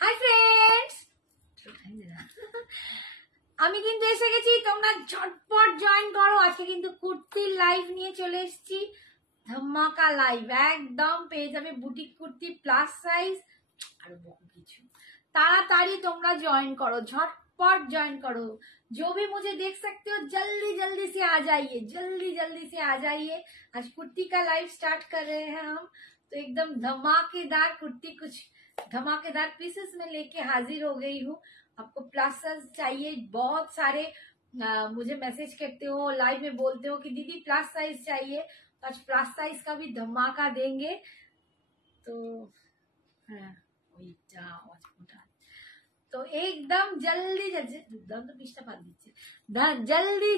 Hi friends, আমি কিন্তু এসে গেছি, তোমরা ঝটপট জয়েন করো। আজকে কিন্তু কুর্তির লাইভ নিয়ে চলে এসেছি, ধামাকা লাইভ। একদম পেয়ে যাবে বুটিক কুর্তি প্লাস সাইজ আর বহু কিছু। ताड़ाताड़ी तुमरा ज्वाइन करो, झटपट ज्वाइन करो। जो भी मुझे देख सकते हो जल्दी जल्दी से आ जाइए, जल्दी जल्दी से आ जाइए। आज कुर्ती का लाइव स्टार्ट कर रहे हैं हम, तो एकदम धमाकेदार कुर्ती, कुछ धमाकेदार पीसेस में लेके हाजिर हो गई हूँ। आपको प्लस साइज चाहिए, बहुत सारे मुझे मैसेज करते हो, लाइव में बोलते हो कि दीदी प्लस साइज चाहिए, तो आज प्लस साइज का भी धमाका देंगे। तो हाँ, तो एकदम जल्दी जल्दी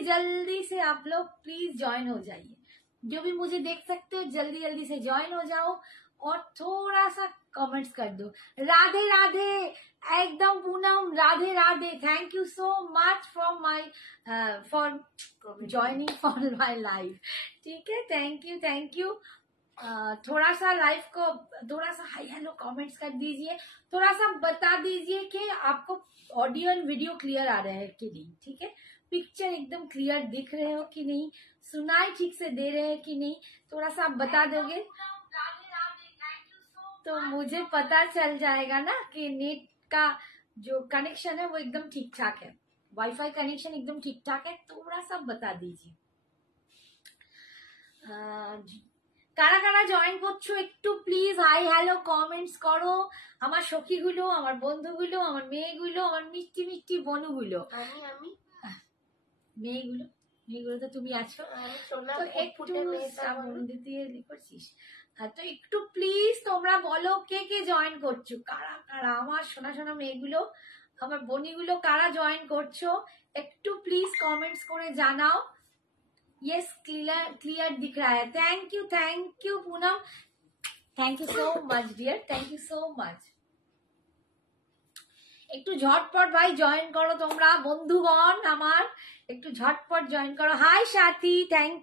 जल्दी से आप लोग प्लीज ज्वाइन हो जाइए। जो भी मुझे देख सकते हो जल्दी जल्दी से ज्वाइन हो जाओ और थोड़ा सा कमेंट्स कर दो। राधे राधे, एकदम Poonam, Radhe Radhe. Thank you so much for my for joining for my life. ठीक है, थैंक यू। थोड़ा सा लाइव को थोड़ा सा हाई हेलो कमेंट्स कर दीजिए, थोड़ा सा बता दीजिए कि आपको ऑडियो एंड वीडियो क्लियर आ रहा है कि नहीं। ठीक है, पिक्चर एकदम क्लियर दिख रहे हो कि नहीं, सुनाई ठीक से दे रहे हैं कि नहीं, थोड़ा सा आप बता दोगे तो मुझे पता चल जाएगा ना कि नेट का जो कनेक्शन है वो एकदम ठीक ठाक है, वाईफाई कनेक्शन एकदम ठीक ठाक है। थोड़ा सा बता दीजिए। কারা কারা জয়েন করছো একটু প্লিজ হাই হ্যালো কমেন্টস করো। আমার সখীগুলো, আমার বন্ধুগুলো, আমার মেয়েগুলো, আমার মিষ্টি মিষ্টি বনুগুলো, আমি মেয়েগুলো তো তুমি আছো, একটু করছিস। তো একটু প্লিজ তোমরা বলো কে কে জয়েন করছো, কারা কারা আমার সোনা সোনা মেয়েগুলো, আমার বনিগুলো কারা জয়েন করছো একটু প্লিজ কমেন্টস করে জানাও। यस, क्लियर दिख रहा है। Thank you Poonam, thank you so much dear, thank you so much. একটু ঝটপট ভাই জয়েন করো তোমরা বন্ধুগণ আমার, একটু ঝটপট জয়েন করো। হাই সাথী, থ্যাংক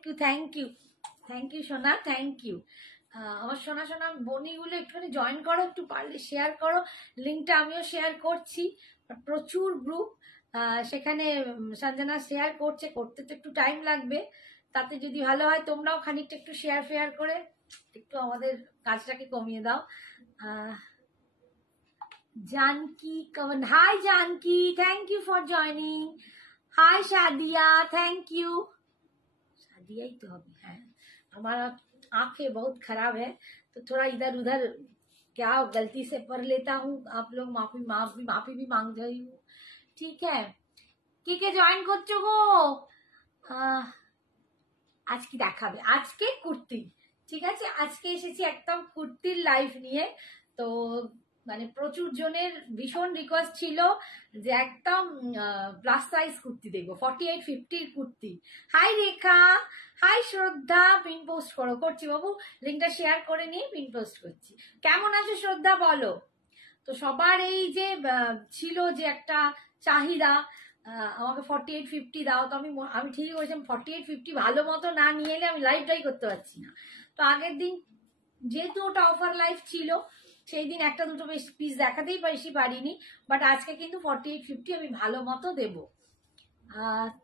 ইউ সোনা, থ্যাংক ইউ। আমার সোনা সোনা বনিগুলো একটুখানি জয়েন করো, একটু পারলে শেয়ার করো। লিঙ্কটা আমিও শেয়ার করছি, প্রচুর গ্রুপ, সেখানে সঞ্জনা শেয়ার করছে, করতে তো একটু টাইম লাগবে, তাতে যদি ভালো হয় তোমরাও খানিকটা একটু শেয়ার করে একটু আমাদের কাজটাকে কমিয়ে দাও। जानकी कवन, hi Janaki, thank you for joining. Hi Shadiya, thank you. Shadiya ही तो अभी है, हमारा आंखें बहुत खराब है तो थोड़ा इधर उधर क्या गलती से पढ़ लेता हूँ, आप लोग माफी भी मांग रही हूँ। ठीक है, কে জয়েন করছো গো? আজকে দেখাবে, আজকে কুর্তি, ঠিক আছে, আজকে এসেছি একদম কুর্তির লাইভ নিয়ে। তো মানে প্রচুর জনের ভীষণ রিকোয়েস্ট ছিল যে একদম প্লাস সাইজ কুর্তি দেখবো, 48-50 কুর্তি। হাই রেখা, হাই শ্রদ্ধা, পিন পোস্ট করছি বাবু, লিঙ্কটা শেয়ার করে নিয়ে পিন পোস্ট করছি। কেমন আছো শ্রদ্ধা বলো? তো সবার এই যে ছিল যে একটা চাহিদা আমাকে 48-50 দাও, তো আমি ঠিকই করেছিলাম, 48-50 ভালো মতো না নিয়ে এলে আমি লাইভটাই করতে পারছি না। তো আগের দিন যেহেতু ওটা অফার লাইভ ছিল, সেই দিন একটা দুটো পিস দেখাতেই পারিনি, বাট আজকে কিন্তু 48-50 আমি ভালো মতো দেবো।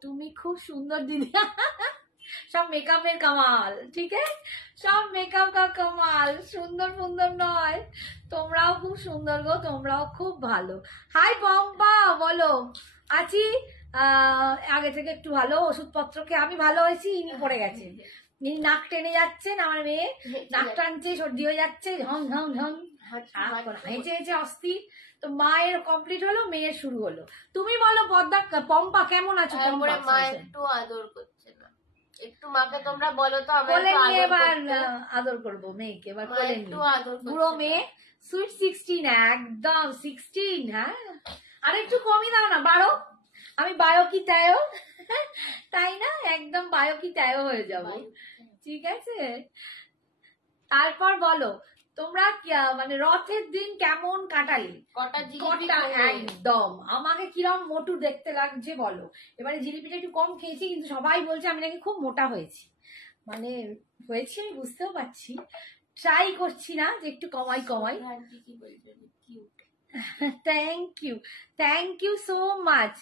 তুমি খুব সুন্দর দিদি, সব মেকআপের কামাল, ঠিক আছে, সব মেকআপ কা কামাল, সুন্দর সুন্দর নয়, তোমরাও খুব সুন্দর গো, তোমরাও খুব ভালো। হাই পম্পা, বলো আছি, আগে থেকে একটু ভালো, ওষুধপত্রকে আমি ভালো হয়েছি, ইনি পড়ে গেছে, ইনি নাক টেনে যাচ্ছেন, আমার মেয়ে নাক টানছে, সর্দি হয়ে যাচ্ছে, ঝং ঝং ঝং হেঁচে হেঁচে অস্থির। তো মায়ের কমপ্লিট হলো, মেয়ের শুরু হলো। তুমি বলো পদ্মা, পম্পা কেমন আছো? মা একটু আদর করছে না, একটু মাকে তোমরা বলো তো, এবার আদর করবো মেয়েকে, এবার পুরো মেয়ে সুইট 16, একদম 16। হ্যাঁ, আর একটু কমই দাও না, 12, আমি বায়ো কি তাইও, তাই না, একদম বায়ো কি তাইও হয়ে যাবো, ঠিক আছে। তারপর বলো তোমরা মানে রথের দিন কেমন কাটালে? কটা জিলিপি কটা খেলে? একদম। আমাকে কিরম মোটু দেখতে লাগছে বলো। এবারে জিলিপিটা একটু কম খেয়েছি, কিন্তু সবাই বলছে আমি নাকি খুব মোটা হয়েছি। মানে হয়েছি আমি বুঝতেও পারছি, ট্রাই করছি না যে একটু কমাই। আন্টি কি বলবে? Cute. Thank you so much.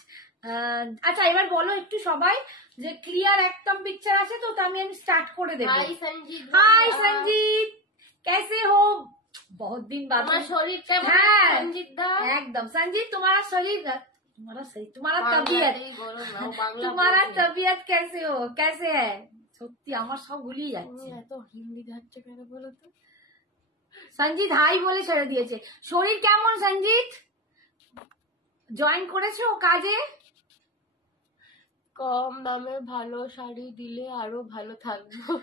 আচ্ছা এবার বলো একটু সবাই যে ক্লিয়ার একদম পিকচার আছে তো? আমি স্টার্ট করে দেবো। হাই সঞ্জিত। हाय संजीत, कैसे हो? बहुत दिन बाद। তোমার শরীর কেমন হ্যাঁ সঞ্জিত দা? एकदम संजीत, तुम्हारा शरीर, तुम्हारा तबीयत, तुम्हारा तबीयत कैसे हो, कैसे है? সত্যি আমার সব গুলিয়ে যাচ্ছে। এত হিন্দি যাচ্ছে কেন বলো তো? সঞ্জিত হাই বলে ছেড়ে দিয়েছে। শরীর কেমন সঞ্জিত? জয়েন করেছো কাজে? কম দামে ভালো শাড়ি দিলে আরো ভালো থাকবো।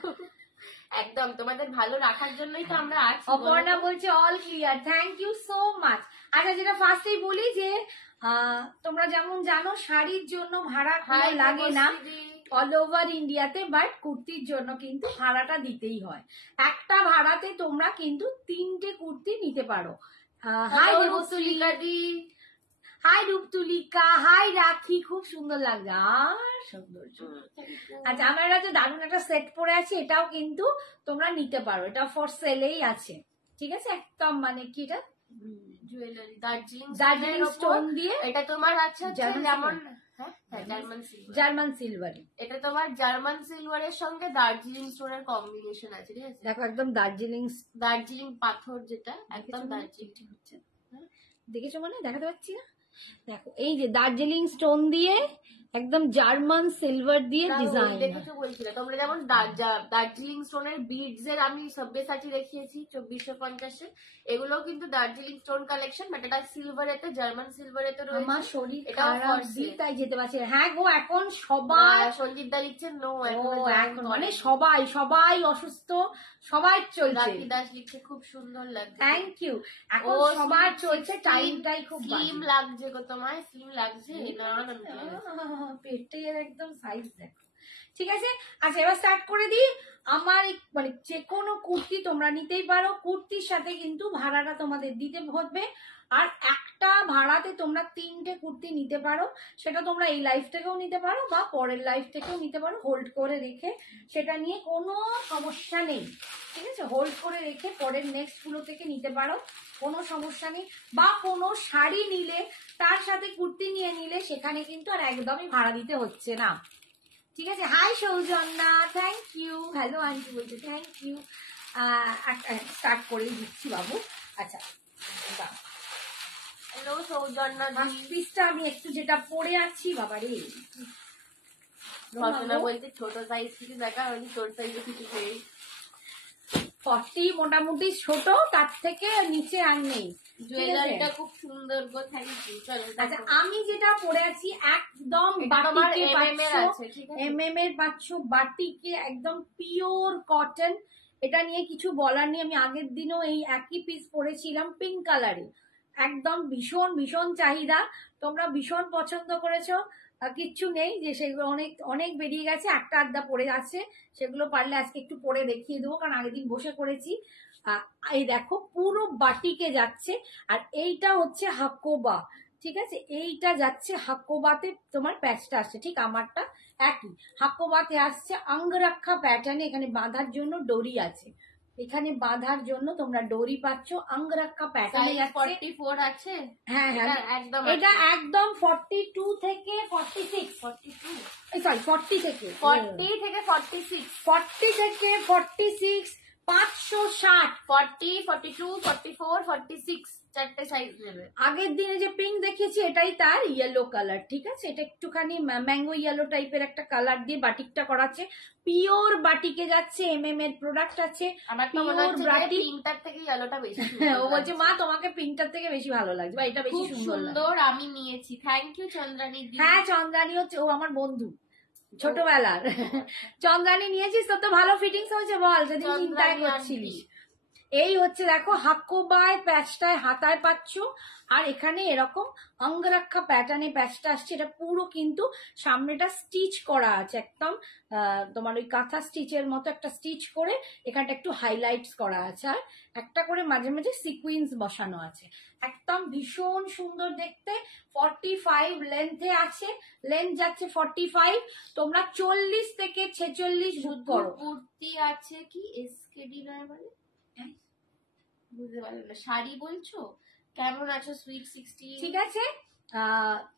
একদম তোমাদের ভালো রাখার জন্যই তো আমরা আছি। অপর্ণা বলছে all clear, thank you so much. আচ্ছা যেটা ফার্স্টেই বলি যে তোমরা যেমন জানো শাড়ির জন্য ভাড়া কোনো লাগে না অল ওভার ইন্ডিয়াতে, বাট কুর্তির জন্য কিন্তু ভাড়াটা দিতেই হয়। একটা ভাড়াতে তোমরা কিন্তু 3টে কুর্তি নিতে পারো। হাই রূপতুলিকা দি, হাই রূপতুলিকা, হাই রাখি, খুব সুন্দর লাগছে। আর সুন্দর। আচ্ছা আমার কাছে দারুণ একটা সেট পরে আছে, এটাও কিন্তু তোমরা নিতে পারো, এটা ফর সেলেই আছে। ঠিক আছে একদম মানে কি এটা জুয়েলারি দার্জিলিং স্টোন দিয়ে। এটা তোমার আছে যেমন জার্মান সিলভার। এটা তোমার জার্মান সিলভারের সঙ্গে দার্জিলিং স্টোনের কম্বিনেশন আছে। ঠিক আছে দেখো একদম দার্জিলিং পাথর, যেটা একদম দার্জিলিং হচ্ছে। দেখেছো মানে দেখাতে পাচ্ছি না? দেখো এই যে দার্জিলিং স্টোন দিয়ে একদম জার্মান সিলভার দিয়ে ডিজাইন। দেখেছো বলছিলে তোমরা যেমন দার্জিলিং স্টোনের বিডস এর আমি সব্যসাচী দেখিয়েছি 2450-এ, এগুলো কিন্তু দার্জিলিং স্টোন কালেকশন, বাট এটা সিলভারেতে, জার্মান সিলভারেতে রয়েছে। আমার শরীর খারাপ তাই যেতে পারছি। হ্যাঁ গো এখন সবাই, সঞ্জিত দা লিখছে নো, এখন মানে সবাই অসুস্থ, সবাই চলছে। রাখি দাস লিখছে খুব সুন্দর লাগছে, থ্যাংক ইউ। এখন সবার চলছে, টাইমটাই খুব স্লিম লাগছে গো, তোমায় স্লিম লাগছে না? পেটের একদম সাইজ দেখো। ঠিক আছে আচ্ছা এবার স্টার্ট করে দিই। আমার মানে যে কোনো কুর্তি তোমরা নিতেই পারো, কুর্তির সাথে কিন্তু ভাড়াটা তোমাদের দিতে হবে। আর একটা ভাড়াতে তোমরা 3টে কুর্তি নিতে পারো, সেটা তোমরা এই লাইফ থেকেও নিতে পারো বা পরের লাইফ থেকেও নিতে পারো, হোল্ড করে রেখে, সেটা নিয়ে কোনো সমস্যা নেই। ঠিক আছে হোল্ড করে রেখে পরের নেক্সট গুলো থেকে নিতে পারো, কোনো সমস্যা নেই। বা কোনো শাড়ি নিলে তার সাথে কুর্তি নিয়ে নিলে সেখানে কিন্তু আর একদমই ভাড়া দিতে হচ্ছে না। ঠিক আছে hi Soujanya, thank you. Hello aunty বলছে থ্যাংক ইউ। স্টার্ট করেই দিচ্ছি বাবু। আচ্ছা হ্যালো সৌজন্যা, পিসটা আমি একটু যেটা পরে আছি বাবারে, বলতে ছোট সাইজ কিছু দেখা হয়নি, ছোট সাইজে কিছু পেয়ে 40 মোটামুটি ছোট, তার থেকে নিচে আর নেই। জুয়েলারিটা খুব সুন্দর গো, থ্যাংক ইউ। আচ্ছা আমি যেটা পরে আছি একদম বাটিকে এমএম এর পাচ্ছ, বাটিকে একদম পিওর কটন। এটা নিয়ে কিছু বলার নেই। আমি আগের দিনও এই একই পিস পরেছিলাম পিঙ্ক কালারে, একদম ভীষণ চাহিদা, তোমরা ভীষণ পছন্দ করেছো। কিচ্ছু নেই যে সেগুলো অনেক বেরিয়ে গেছে, একটা আধটা পরে আছে, সেগুলো পারলে আজকে একটু পরে দেখিয়ে দেবো, কারণ আগের দিন বসে করেছি। এই দেখো পুরো বাটিকে যাচ্ছে, আর এইটা হচ্ছে হাকোবা। ঠিক আছে এইটা যাচ্ছে হাকোবাতে, তোমার প্যাচটা আসছে ঠিক আমারটা একই, হাকোবাতে আসছে অঙ্গরক্ষা প্যাটার্নে। এখানে বাঁধার জন্য ডোরি আছে, এখানে বাঁধার জন্য তোমরা ডোরি পাচ্ছ, অঙ্গরক্ষা প্যাটার্নে যাচ্ছে। 44 আছে। হ্যাঁ একদম এটা একদম 42 থেকে 46, 42 সরি 40 থেকে 46, 40 থেকে 46, 560, 40, 42, 44, 46 চারটে সাইজ নেবে। আগের দিনে যে পিঙ্ক দেখিয়েছি এটাই তার ইয়েলো কালার। ঠিক আছে এটা একটুখানি ম্যাঙ্গো ইয়েলো টাইপের একটা কালার দিয়ে বাটিকটা করাচ্ছে, পিওর বাটিকে যাচ্ছে, এমএম এর প্রোডাক্ট আছে। আমার তো মনে হচ্ছে পিঙ্কটার থেকে ইয়েলোটা বেশি ও বলছে মা তোমাকে পিঙ্কটার থেকে বেশি ভালো লাগছে, বা এটা বেশি সুন্দর আমি নিয়েছি। Thank you Chandrani. হ্যাঁ চন্দ্রানী হচ্ছে ও আমার বন্ধু ছোটবেলার। চন্দ্রানী নিয়েছিস, তোর তো ভালো ফিটিংস হয়েছে বল, সেদিন চিন্তায় করছিলিস। এই হচ্ছে দেখো হাক্কোবায় প্যাচটায় হাতায় পাচ্ছ, আর এখানে এরকম অঙ্গরাক্ষা প্যাটার্নে প্যাচটা আসছে। এটা পুরো কিন্তু সামনেটা স্টিচ করা আছে একদম, তোমার ওই কাঁথা স্টিচের মতো একটা স্টিচ করে এখানটা একটু হাইলাইটস করা আছে, আর একটা করে মাঝে মাঝে সিকুয়েন্স বসানো আছে। একদম ভীষণ সুন্দর দেখতে। 45 লেন্থে আছে, লেন্থ যাচ্ছে 45, তোমরা 40 থেকে 46 বুক করো। কুর্তি আছে কি এসকেডি নয় মানে বুঝতে পারলাম না, শাড়ি বলছো? কেমন আছো সুইট 60? ঠিক আছে,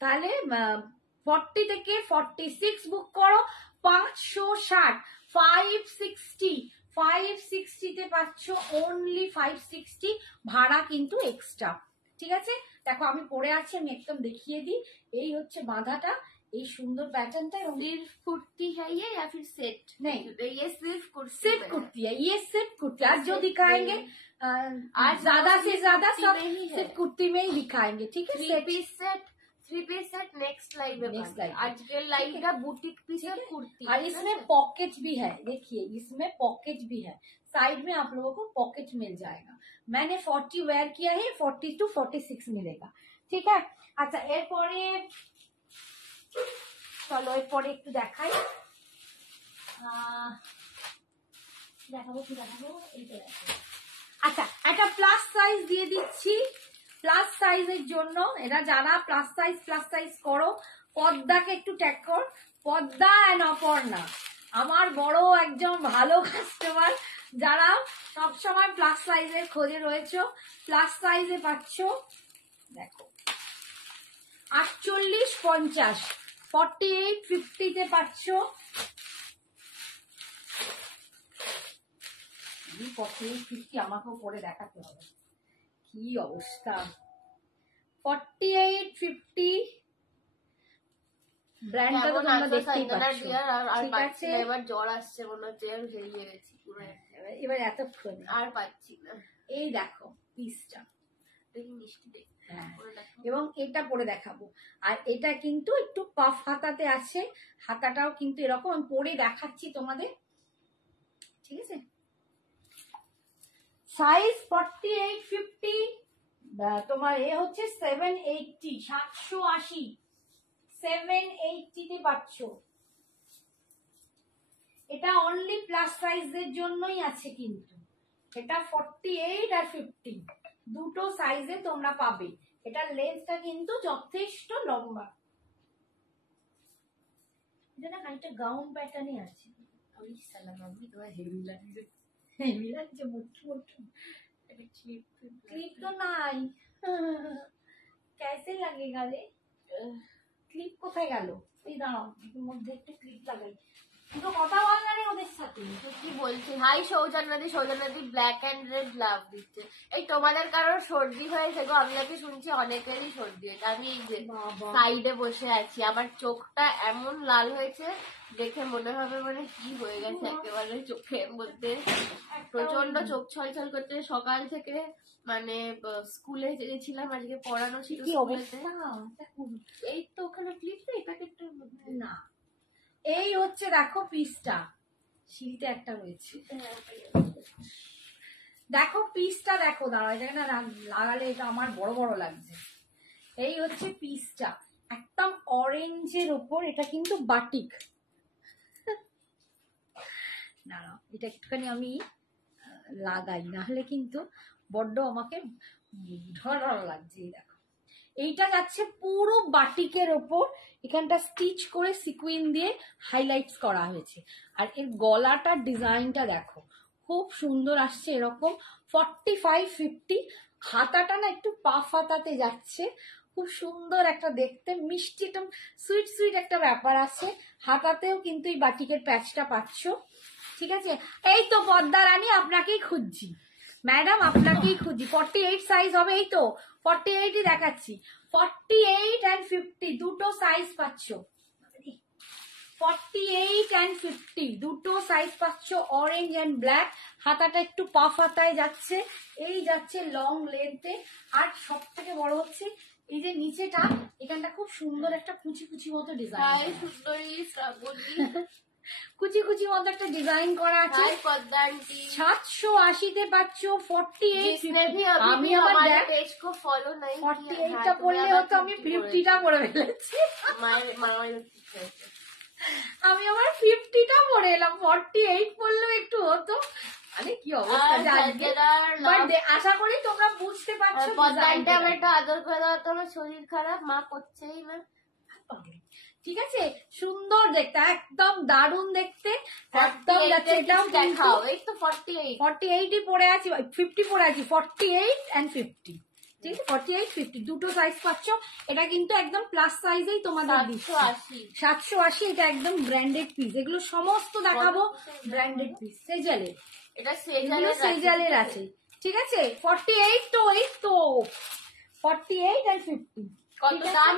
তাহলে 40 থেকে 46 বুক করো। 560, 560, 560 তে পাচ্ছ অনলি 560, ভাড়া কিন্তু এক্সট্রা। ঠিক আছে, দেখো আমি পরে আছি, আমি একদম দেখিয়ে দিই। এই হচ্ছে বাঁধাটা, এই সুন্দর প্যাটার্নটা। सिर्फ कुर्ती है ये या फिर सेट? नहीं, ये सिर्फ कुर्ती सिर्फ है। कुर्ती है, ये सिर्फ कुर्ती। आज जो दिखाएंगे आज ज्यादा से ज्यादा कुर्ती सब में ही है। सिर्फ कुर्ती में ही दिखाएंगे। ठीक है, three piece set next live में Next live। आज के लाइव का बुटीक पीस ठीक और है? कुर्ती और इसमें पॉकेट भी है, देखिए इसमें पॉकेट भी है, साइड में आप लोगों को पॉकेट मिल जाएगा। मैंने 40 वेयर किया है, 40 to 46 मिलेगा। ठीक है, अच्छा এরপরে চলো এরপরে একটু দেখাই। দেখাবো কি দেখাবো, এইটা দেখো। আচ্ছা, একটা প্লাস সাইজ দিয়ে দিচ্ছি। প্লাস সাইজের জন্য এরা যারা প্লাস সাইজ করো, পদ্মাকে একটু ট্যাগ কর। পদ্মা এন্ড অপর্ণা আমার বড় একজন ভালো কাস্টমার, যারা সবসময় প্লাস সাইজের খোঁজে রয়েছে। প্লাস সাইজে পাচ্ছ দেখো 48, 50, 48, 50 তে পাচ্ছ। 48, 50 আমাকেও পরে দেখাতে হবে কি অবস্থা। 48, 50 ব্র্যান্ডটা তো তোমরা দেখতেই পাচ্ছ। ঠিক আছে, এবার জ্বর আসছে মনে হচ্ছে, হেরিয়ে গেছি পুরো, এবার এতক্ষণ আর পাচ্ছি না। এই দেখো পিসটা, দেখি মিষ্টি দেখি। হ্যাঁ, এবং এটা পরে দেখাবো। আর এটা কিন্তু একটু পাফ হাতাতে আছে, হাতাটাও কিন্তু এরকম, আমি পরে দেখাচ্ছি তোমাদের। ঠিক আছে, সাইজ 48, 50, তোমার এ হচ্ছে 780, 780, 780 তে পাচ্ছ। এটা অনলি প্লাস সাইজের জন্যই আছে, কিন্তু এটা 48 আর 50 দুটো সাইজে তোমরা পাবে। এটার লেন্থটা কিন্তু যথেষ্ট লম্বা। এটা না খানিকটা গাউন প্যাটার্নই আছে। আমি সালাম, আমি তোমার হেভি লাগছে, হেভি লাগছে মোটু মোটু। ক্লিপ তো নাই, कैसे लगेगा রে? ক্লিপ কোথায় গেল? এই দাঁড়াও, এর মধ্যে একটা ক্লিপ লাগাই। দুটো কথা বল না রে ওদের সাথে। কি বলছি? হাই সৌজন্যদি, সৌজন্যদি ব্ল্যাক এন্ড রেড লাভ দিচ্ছে। এই তোমাদের কারোর সর্দি হয়েছে গো? আমি নাকি শুনছি অনেকেরই সর্দি হয়েছে। আমি এই যে সাইডে বসে আছি, আমার চোখটা এমন লাল হয়েছে দেখে মনে হবে মানে কি হয়ে গেছে একেবারে চোখের মধ্যে, প্রচন্ড চোখ ছলছল করতে। সকাল থেকে মানে স্কুলে গেছিলাম, আজকে পড়ানো ছিল স্কুলেতে। এই তো ওখানে ক্লিপ নেই প্যাকেটটার মধ্যে না। এই হচ্ছে দেখো পিসটা, শীতে একটা রয়েছে, দেখো পিসটা দেখো। দাঁড়া, এটা না লাগালে এটা আমার বড় বড় লাগছে। এই হচ্ছে পিসটা, একদম অরেঞ্জের ওপর। এটা কিন্তু বাটিক। না এটা একটুখানি আমি লাগাই, না হলে কিন্তু বড্ড আমাকে ঢর লাগছে। দেখো এইটা যাচ্ছে পুরো বাটিকের ওপর, এখানটা স্টিচ করে সিকুইন দিয়ে হাইলাইটস করা হয়েছে। আর এর গলাটার ডিজাইনটা দেখো খুব সুন্দর আসছে এরকম। 45, 50 হাতাটা না একটু পাফ হাতাতে যাচ্ছে, খুব সুন্দর একটা দেখতে, মিষ্টি একদম সুইট সুইট একটা ব্যাপার আছে। হাতাতেও কিন্তু এই বাটিকের প্যাচটা পাচ্ছ। ঠিক আছে, এই তো পদ্মা রানী আপনাকেই খুঁজছি ম্যাডাম, আপনাকেই খুঁজি। 48 সাইজ হবে, এই তো 48ই দেখাচ্ছি। 48 and 50 দুটো সাইজ পাচ্ছ। 48 and 50 দুটো সাইজ পাচ্ছ, অরেঞ্জ এন্ড ব্ল্যাক। হাতাটা একটু পাফ হাতায় যাচ্ছে, এই যাচ্ছে লং লেন্থে। আর সব থেকে বড় হচ্ছে এই যে নিচেটা, এখানটা খুব সুন্দর একটা কুচি কুচি মতো ডিজাইন। সুন্দরী শ্রাবণী, कुछ কুচি কুচি মতো একটা ডিজাইন করা আছে। 780 তে পাচ্ছ 48। আমি আবার দেখ 48টা পরলে হতো, আমি 50টা পরে ফেলেছি। আমি আবার 50টা পরে এলাম, 48 পরলেও একটু হতো। মানে কি অবস্থা, আশা করি তোমরা বুঝতে পারছো। আমার একটু আদর করে দাও তো, আমার শরীর খারাপ, মা করছেই না। ঠিক আছে, সুন্দর দেখতে, একদম দারুণ দেখতে, একদম যাচ্ছে। এটাও দেখাও, এই তো 48ই পরে আছি, 50 পরে আছি, 48 and 50। ঠিক আছে, 48 50 দুটো সাইজ পাচ্ছ। এটা কিন্তু একদম প্লাস সাইজেই তোমাদের 780। এটা একদম ব্র্যান্ডেড পিস, এগুলো সমস্ত দেখাবো ব্র্যান্ডেড পিস। সেজালের, এটা সেজালের আছে। ঠিক আছে, 48 তো ওই তো 48 and 50। কত দাম?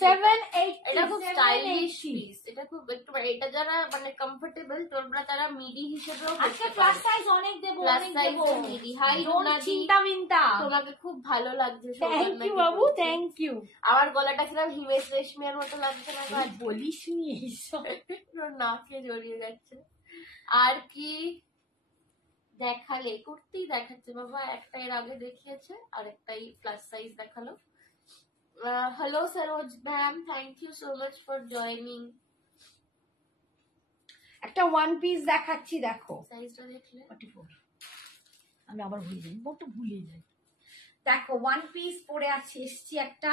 780। এটা খুব স্টাইলিশ পিস, এটা খুব একটু, এটা যারা মানে কমফোর্টেবল তোমরা তারা মিডি হিসেবেও আজকে প্লাস সাইজ অনেক দেব, প্লাস সাইজ মিডি। হাই রুনা, চিন্তা মিন্তা, তোমাকে খুব ভালো লাগছে। Thank you Babu, thank you. আমার গলাটা কিরকম হিমেশ রেশমিয়ার মতো লাগছে না? বলিস নি এইসব, নাকে জড়িয়ে যাচ্ছে। আর কি দেখালে? কুর্তি দেখাচ্ছে বাবা, একটা এর আগে দেখিয়েছে, আর একটাই প্লাস সাইজ দেখালো। Hello Saroj ma'am, thank you so much for joining. একটা ওয়ান পিস দেখাচ্ছি, দেখো সাইজটা দেখলে 44। আমি আবার ভুলে যাই, একটু ভুলে যাই। দেখো ওয়ান পিস পরে আছে, এসছি একটা,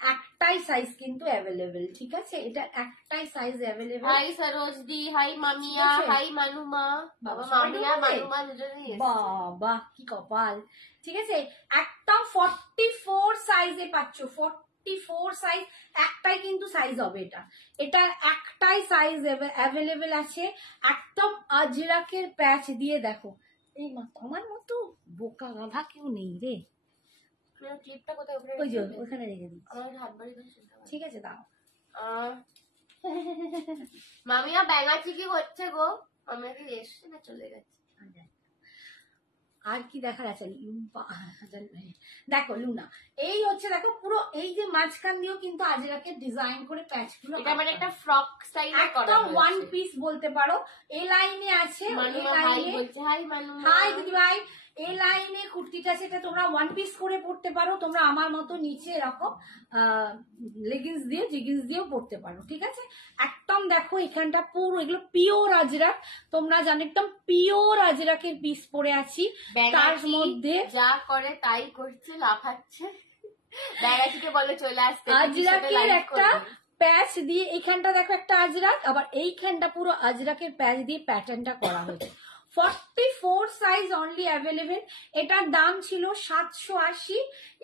একটাই সাইজ কিন্তু অ্যাভেলেবেল। ঠিক আছে, এটা একটাই সাইজ অ্যাভেলেবেল। হাই সরোজ দি, হাই মামিয়া, হাই মানুমা। বাবা মামিয়া মানুমা দুজনেই এসেছে। বাবা কি কপাল। ঠিক আছে, একদম 44 সাইজে পাচ্ছ, 44 সাইজ, একটাই কিন্তু সাইজ হবে এটা। এটা একটাই সাইজ অ্যাভেলেবেল আছে। একদম আজরাকের প্যাচ দিয়ে দেখো। এই মা, আমার মতো বোকা গাধা কেউ নেই রে। ক্লিপটা কোথায়? ওই যে ওখানে রেখে দিই। আমার হাত বাড়ি দাও। ঠিক আছে, দাও। মামিয়া ব্যাঙাচি কি হচ্ছে গো? মামিয়া কি এসছে না চলে গেছে? আর কি দেখার আছে? দেখো লুনা, এই হচ্ছে দেখো পুরো এই যে মাঝখান দিয়েও কিন্তু আজরাকে ডিজাইন করে প্যাচ গুলো, এটা মানে একটা ফ্রক স্টাইল করা, একদম ওয়ান পিস বলতে পারো। এই লাইনে আছে, হাই দিদি ভাই, এই লাইনে কুর্তিটা সেটা তোমরা ওয়ান পিস করে পড়তে পারো। তোমরা আমার মতো নিচে এরকম লেগিংস দিয়ে জিগিংস দিয়েও পড়তে পারো। ঠিক আছে, একদম দেখো এখানটা পুরো এগুলো পিওর আজরাক, তোমরা জানো একদম পিওর আজরাকের পিস পরে আছি। তার মধ্যে যা করে তাই করছে, লাফাচ্ছে। ব্যাঙাচিকে বলে চলে আসতে। আজরাকের একটা প্যাচ দিয়ে এখানটা দেখো একটা আজরাক, আবার এইখানটা পুরো আজরাকের প্যাচ দিয়ে প্যাটার্নটা করা হয়েছে। 44 সাইজ অনলি অ্যাভেলেবেল। এটার দাম ছিল 780।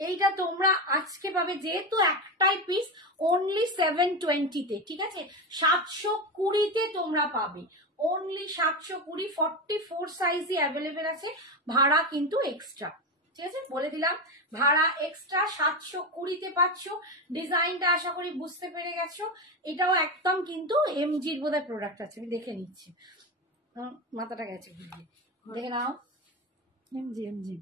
এইটা তোমরা আজকে পাবে, যেহেতু একটাই পিস, অনলি 720-তে। ঠিক আছে, 720-তে তোমরা পাবে, অনলি 720। 44 সাইজই অ্যাভেলেবেল আছে, ভাড়া কিন্তু এক্সট্রা। ঠিক আছে, বলে দিলাম ভাড়া এক্সট্রা। 720-তে পাচ্ছ। ডিজাইনটা আশা করি বুঝতে পেরে গেছো। এটাও একদম কিন্তু এমজির বোধহয় প্রোডাক্ট আছে, আমি দেখে নিচ্ছি। মাথাটা গেছে, দেখে নাও। MG MG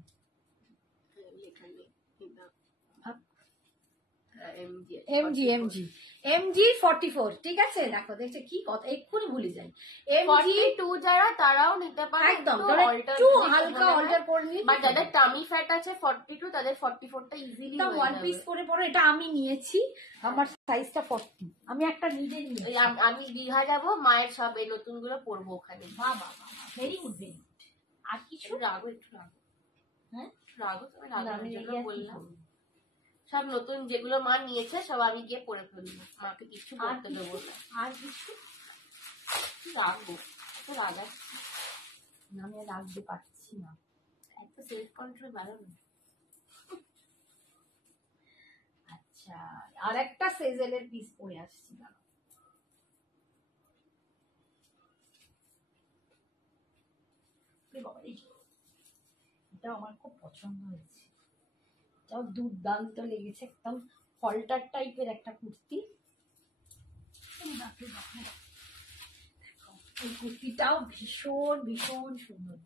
MG MG MG 44। ঠিক আছে, দেখো দেখছে কি কথা, এক্ষুনি ভুলে যাই। এমজি 42 যারা তারাও নিতে পারে, একদম একটু হালকা অল্টার করে নিয়ে। বাট যাদের টামি ফ্যাট আছে 42, তাদের 44টা ইজিলি হয়ে যাবে। ওয়ান পিস করে পড়ো, এটা আমি নিয়েছি, আমার সাইজটা 40। আমি একটা নিজে নিয়েছি। আমি দীঘা যাব, মায়ের সব এই নতুন গুলো পরবো ওখানে। বাবা ভেরি গুড, ভেরি গুড। আর কিছু রাগো, একটু রাগো। হ্যাঁ রাগো, তুমি রাগোর জন্য বললাম। সব নতুন যেগুলো মা নিয়েছে সব আমি গিয়ে পরে ফেলবো, মাকে কিছু করতে দেবো না। আর কিছু রাগবো, তো রাগাচ্ছি, আমি রাখতে পারছি না, এত সেলফ কন্ট্রোল বাড়ানো। আচ্ছা, আর একটা সেজেলের পিস পরে আসছি না। এটা আমার খুব পছন্দ হয়েছে, এটাও দুর্দান্ত লেগেছে, একদম ফল্টার টাইপের একটা কুর্তি। এই কুর্তিটাও ভীষণ ভীষণ সুন্দর,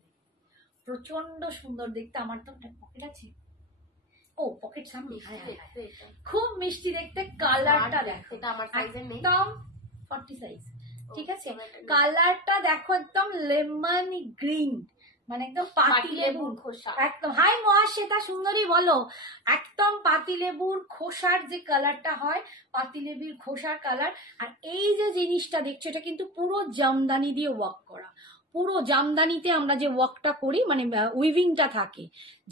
প্রচন্ড সুন্দর দেখতে। আমার তো পকেট আছে, ও পকেট সামনে, খুব মিষ্টি দেখতে। কালারটা দেখো, এটা আমার সাইজের নেই, একদম 40 সাইজ। ঠিক আছে, কালারটা দেখো একদম লেমন গ্রিন, মানে একদম পাতিলেবুর খোসা একদম। হাই মহাশ্বেতা সুন্দরী বলো, একদম পাতিলেবুর খোসার যে কালারটা হয়, পাতিলেবুর খোসার কালার। আর এই যে জিনিসটা দেখছো এটা কিন্তু পুরো জামদানি দিয়ে ওয়ার্ক করা, পুরো জামদানিতে আমরা যে ওয়ার্কটা করি মানে উইভিংটা থাকে,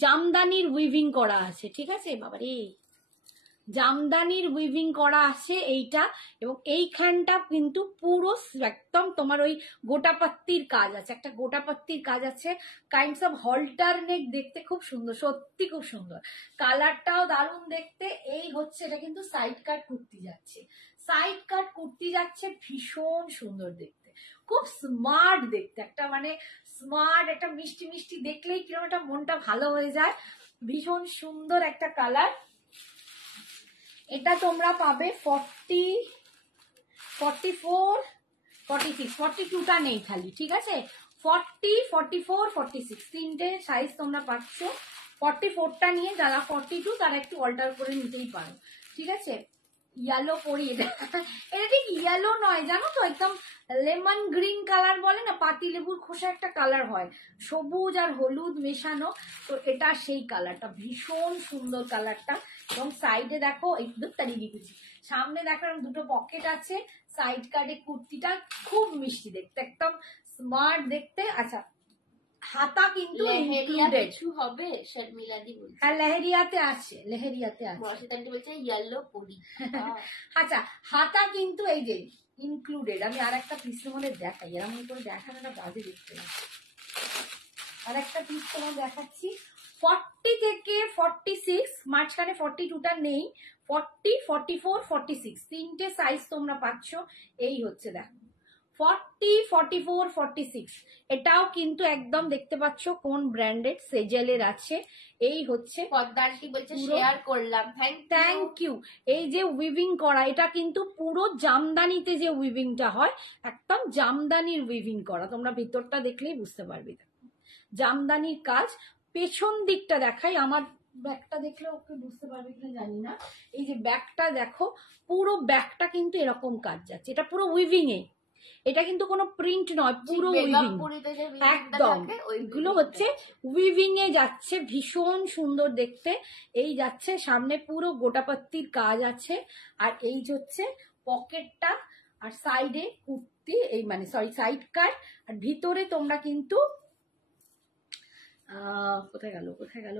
জামদানির উইভিং করা আছে, ঠিক আছে বাবারে, জামদানির উইভিং করা আছে এইটা। এবং এইখানটা কিন্তু পুরো একদম তোমার ওই গোটাপাত্তির কাজ আছে, একটা গোটাপাত্তির কাজ আছে, কাইন্ডস অফ হল্টার নেক, দেখতে খুব সুন্দর, সত্যি খুব সুন্দর, কালারটাও দারুণ দেখতে। এই হচ্ছে এটা কিন্তু সাইড কাট কুর্তি যাচ্ছে, সাইড কাট কুর্তি যাচ্ছে, ভীষণ সুন্দর দেখতে, খুব স্মার্ট দেখতে, একটা মানে স্মার্ট, একটা মিষ্টি মিষ্টি দেখলেই কিরকম একটা মনটা ভালো হয়ে যায়, ভীষণ সুন্দর একটা কালার। এটা তোমরা পাবে 40, 44, 46, 42টা নেই খালি, ঠিক আছে, 40, 44, 46 তিনটে সাইজ তোমরা পাচ্ছ। 44টা নিয়ে যারা 42 তারা একটু অল্টার করে নিতেই পারো, ঠিক আছে। ইয়েলো পরি, এটা এটা ঠিক ইয়েলো নয় জানো তো, একদম লেমন গ্রিন কালার বলে না, পাতি লেবুর খোসা একটা কালার হয়, সবুজ আর হলুদ মেশানো, তো এটা সেই কালারটা, ভীষণ সুন্দর কালারটা। এবং সাইডে দেখো একটু তারিখি কুচি, সামনে দেখো দুটো পকেট আছে, সাইড কাটে কুর্তিটা খুব মিষ্টি দেখতে, একদম স্মার্ট দেখতে। আচ্ছা, হাতা কিন্তু ইনক্লুডেড হবে, শর্মিলাদি বলছে। হ্যাঁ লেহেরিয়াতে আছে, লেহেরিয়াতে আছে, মর্শিদান্টি বলছে ইয়েলো পরি। আচ্ছা হাতা কিন্তু এই যে ইনক্লুডেড। আমি আর একটা পিসের মধ্যে দেখাই, এরকম করে দেখানোটা বাজে দেখতে না, আর একটা পিস তোমার দেখাচ্ছি, 40 থেকে 46, মাঝখানে 42টা নেই, 40, 44, 46 তিনটে সাইজ তোমরা পাচ্ছ। এই হচ্ছে দেখো 40, 44, 46, এটাও কিন্তু একদম দেখতে পাচ্ছ কোন ব্র্যান্ডেড, সেজেলের আছে। এই হচ্ছে পদ্মার্থী বলছে শেয়ার করলাম, থ্যাংক ইউ। এই যে উইভিং করা, এটা কিন্তু পুরো জামদানিতে যে উইভিংটা হয়, একদম জামদানির উইভিং করা, তোমরা ভিতরটা দেখলেই বুঝতে পারবে, জামদানির কাজ। পেছন দিকটা দেখাই, আমার ব্যাগটা দেখলে ওকে বুঝতে পারবে কিনা জানি না, এই যে ব্যাগটা দেখো, পুরো ব্যাগটা কিন্তু এরকম কাজ যাচ্ছে, এটা পুরো উইভিং এ, এটা কিন্তু কোনো প্রিন্ট নয়, পুরো উইভিং একদম, এগুলো হচ্ছে উইভিং এ যাচ্ছে, ভীষণ সুন্দর দেখতে। এই যাচ্ছে সামনে পুরো গোটাপাত্তির কাজ আছে, আর এই হচ্ছে পকেটটা, আর সাইডে কুর্তি, এই মানে সরি সাইড কাট, আর ভিতরে তোমরা কিন্তু কোথায় গেল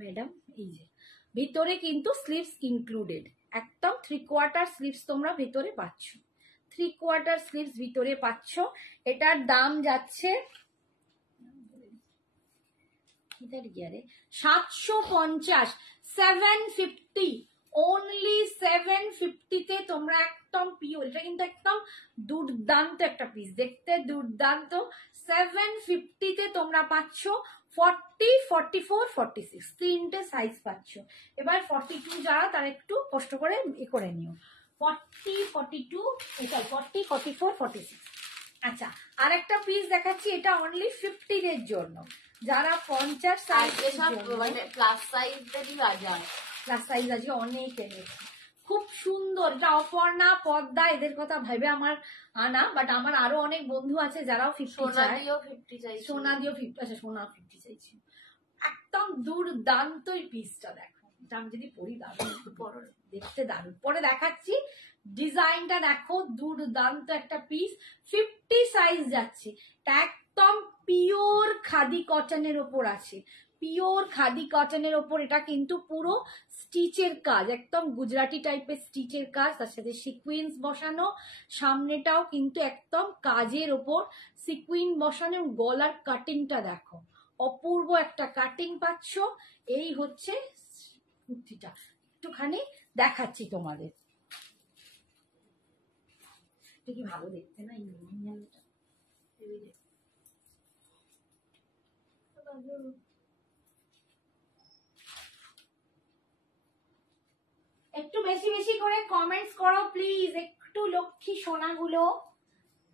ম্যাডাম, এই যে ভিতরে কিন্তু স্লিভস ইনক্লুডেড, একদম 3/4 স্লিভস তোমরা ভিতরে পাচ্ছ, 3/4 স্লিভস ভিতরে পাচ্ছ। এটার দাম যাচ্ছে 750, 750, অনলি 750-তে তোমরা একদম পিওর, এটা কিন্তু একদম দুর্দান্ত একটা পিস, দেখতে দুর্দান্ত। 750-তে তোমরা পাচ্ছ 40, 44, 46 তিনটে সাইজ পাচ্ছ। এবার 42 যারা তারা একটু কষ্ট করে করে নিও, 40, 42, 40, 44, 46। আচ্ছা আর একটা পিস দেখাচ্ছি, এটা অনলি 50 এর জন্য, যারা 50 সাইজ মানে প্লাস সাইজেরই বাজার, প্লাস সাইজ আছে অনেক এনেছি, খুব সুন্দর। এটা অপর্ণা, পদ্মা, এদের কথা ভেবে আমার আনা, বাট আমার আরো অনেক বন্ধু আছে যারাও 50 চায়, সোনা দিয়েও 50, আচ্ছা সোনা 50 চাইছি। একদম দুর্দান্ত এই পিসটা দেখো, এটা আমি যদি পরি দারুণ, দেখতে দারুণ, পরে দেখাচ্ছি, ডিজাইনটা দেখো, দুর্দান্ত একটা পিস, 50 সাইজ যাচ্ছে, একদম পিওর খাদি কটনের ওপর আছে, পিওর খাদি কটনের ওপর, এটা কিন্তু পুরো স্টিচের কাজ, একদম গুজরাটি টাইপের স্টিচের কাজ, তার সাথে সিকুয়েন্স বসানো, সামনেটাও কিন্তু একদম কাজের ওপর সিকুইন বসানো, গলার কাটিংটা দেখো, অপূর্ব একটা কাটিং পাচ্ছ। এই হচ্ছে কুর্তিটা, একটুখানি দেখাচ্ছি তোমাদের, কি ভালো দেখতে না, একটু বেশি বেশি করে কমেন্টস করো প্লিজ, একটু লক্ষ্মী সোনাগুলো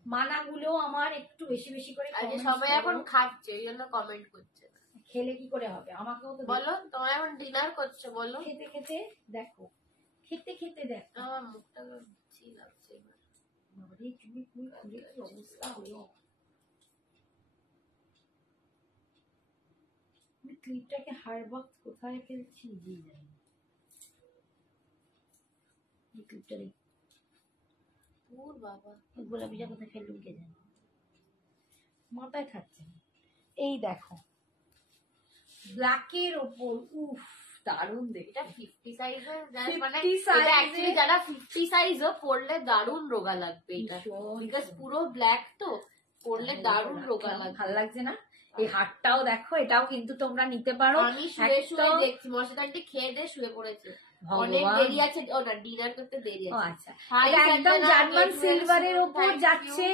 মানাগুলো আমার একটু বেশি বেশি করে, সবাই এখন খাচ্ছে এই জন্য কমেন্ট করছে, খেলে কি করে হবে, আমাকেও তো বলো, তোমরা এখন ডিনার করছো, বলো, খেতে খেতে দেখো, খেতে খেতে দেখো, আমার মুখটা লাগছে এবার, বাবারে চুল ফুল খুলে কি অবস্থা হলো। ক্লিপটাকে হারবাক্স কোথায় ফেলছি জানি। এই ক্লিপটা দেখ, ওর বাবা গোলাপিটা কোথায় ফেললুম কে জানি, মাথায় থাকছে না। এই দেখো ব্ল্যাকের ওপর, উফ দারুণ দেখতে। এটা 50 সাইজের, মানে 50 এটা size অ্যাকচুয়ালি যারা 50 সাইজও পরলে দারুণ রোগা লাগবে এটা, ভীষণ বিকজ পুরো ব্ল্যাক তো পরলে দারুণ রোগা লাগবে। ভালো লাগছে না? এই হাতটাও দেখো, এটাও কিন্তু তোমরা নিতে পারো। আমি শুয়ে শুয়ে দেখছি মশলাটি খেয়ে দিয়ে শুয়ে পড়েছে, অনেক দেরি আছে, ও না ডিনার করতে দেরি আছে। আচ্ছা, এটা একদম জার্মান সিলভারের উপর যাচ্ছে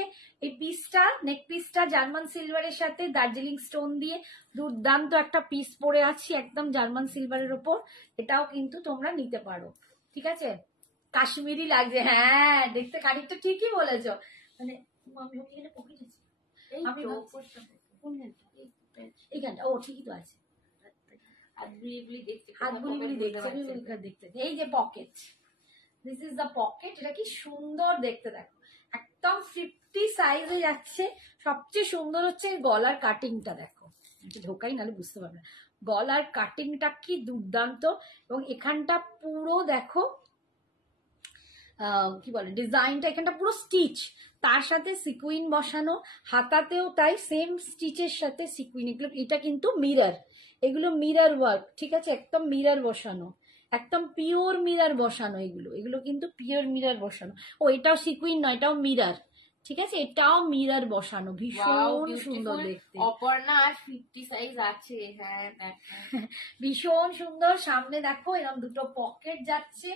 এই পিসটা, নেক পিসটা জার্মান সিলভারের সাথে দার্জিলিং স্টোন দিয়ে দুর্দান্ত একটা পিস পরে আছি, একদম জার্মান সিলভারের উপর। এটাও কিন্তু তোমরা নিতে পারো, ঠিক আছে? কাশ্মীরি লাগছে, হ্যাঁ দেখতে খানিকটা ঠিকই বলেছো। মানে আমি এখানে পকেট আছে, আমি এইখানটা, ও ঠিকই তো আছে। এই যে pocket, this is the pocket. এটা কি সুন্দর দেখতে, দেখো একদম 50 সাইজে যাচ্ছে। সবচেয়ে সুন্দর হচ্ছে গলার কাটিংটা, দেখো ঢোকাই নাহলে বুঝতে পারবে না। গলার কাটিংটা কি দুর্দান্ত, এবং এখানটা পুরো দেখো কি বলে ডিজাইনটা, এখানটা পুরো স্টিচ, তার সাথে সিকুইন বসানো, হাতাতেও তাই সেম স্টিচের সাথে সিকুইন। এগুলো এটা কিন্তু মিরর, এগুলো মিরর ওয়ার্ক, ঠিক আছে? একদম মিরর বসানো, একদম পিওর মিরর বসানো, এগুলো কিন্তু পিওর মিরর বসানো। ও এটাও সিকুইন নয়, এটাও মিরর, ঠিক আছে? এটাও মিরর বসানো, ভীষণ সুন্দর দেখতে। অপর্ণা আর 50 সাইজ আছে, হ্যাঁ ভীষণ সুন্দর। সামনে দেখো এরকম দুটো পকেট যাচ্ছে,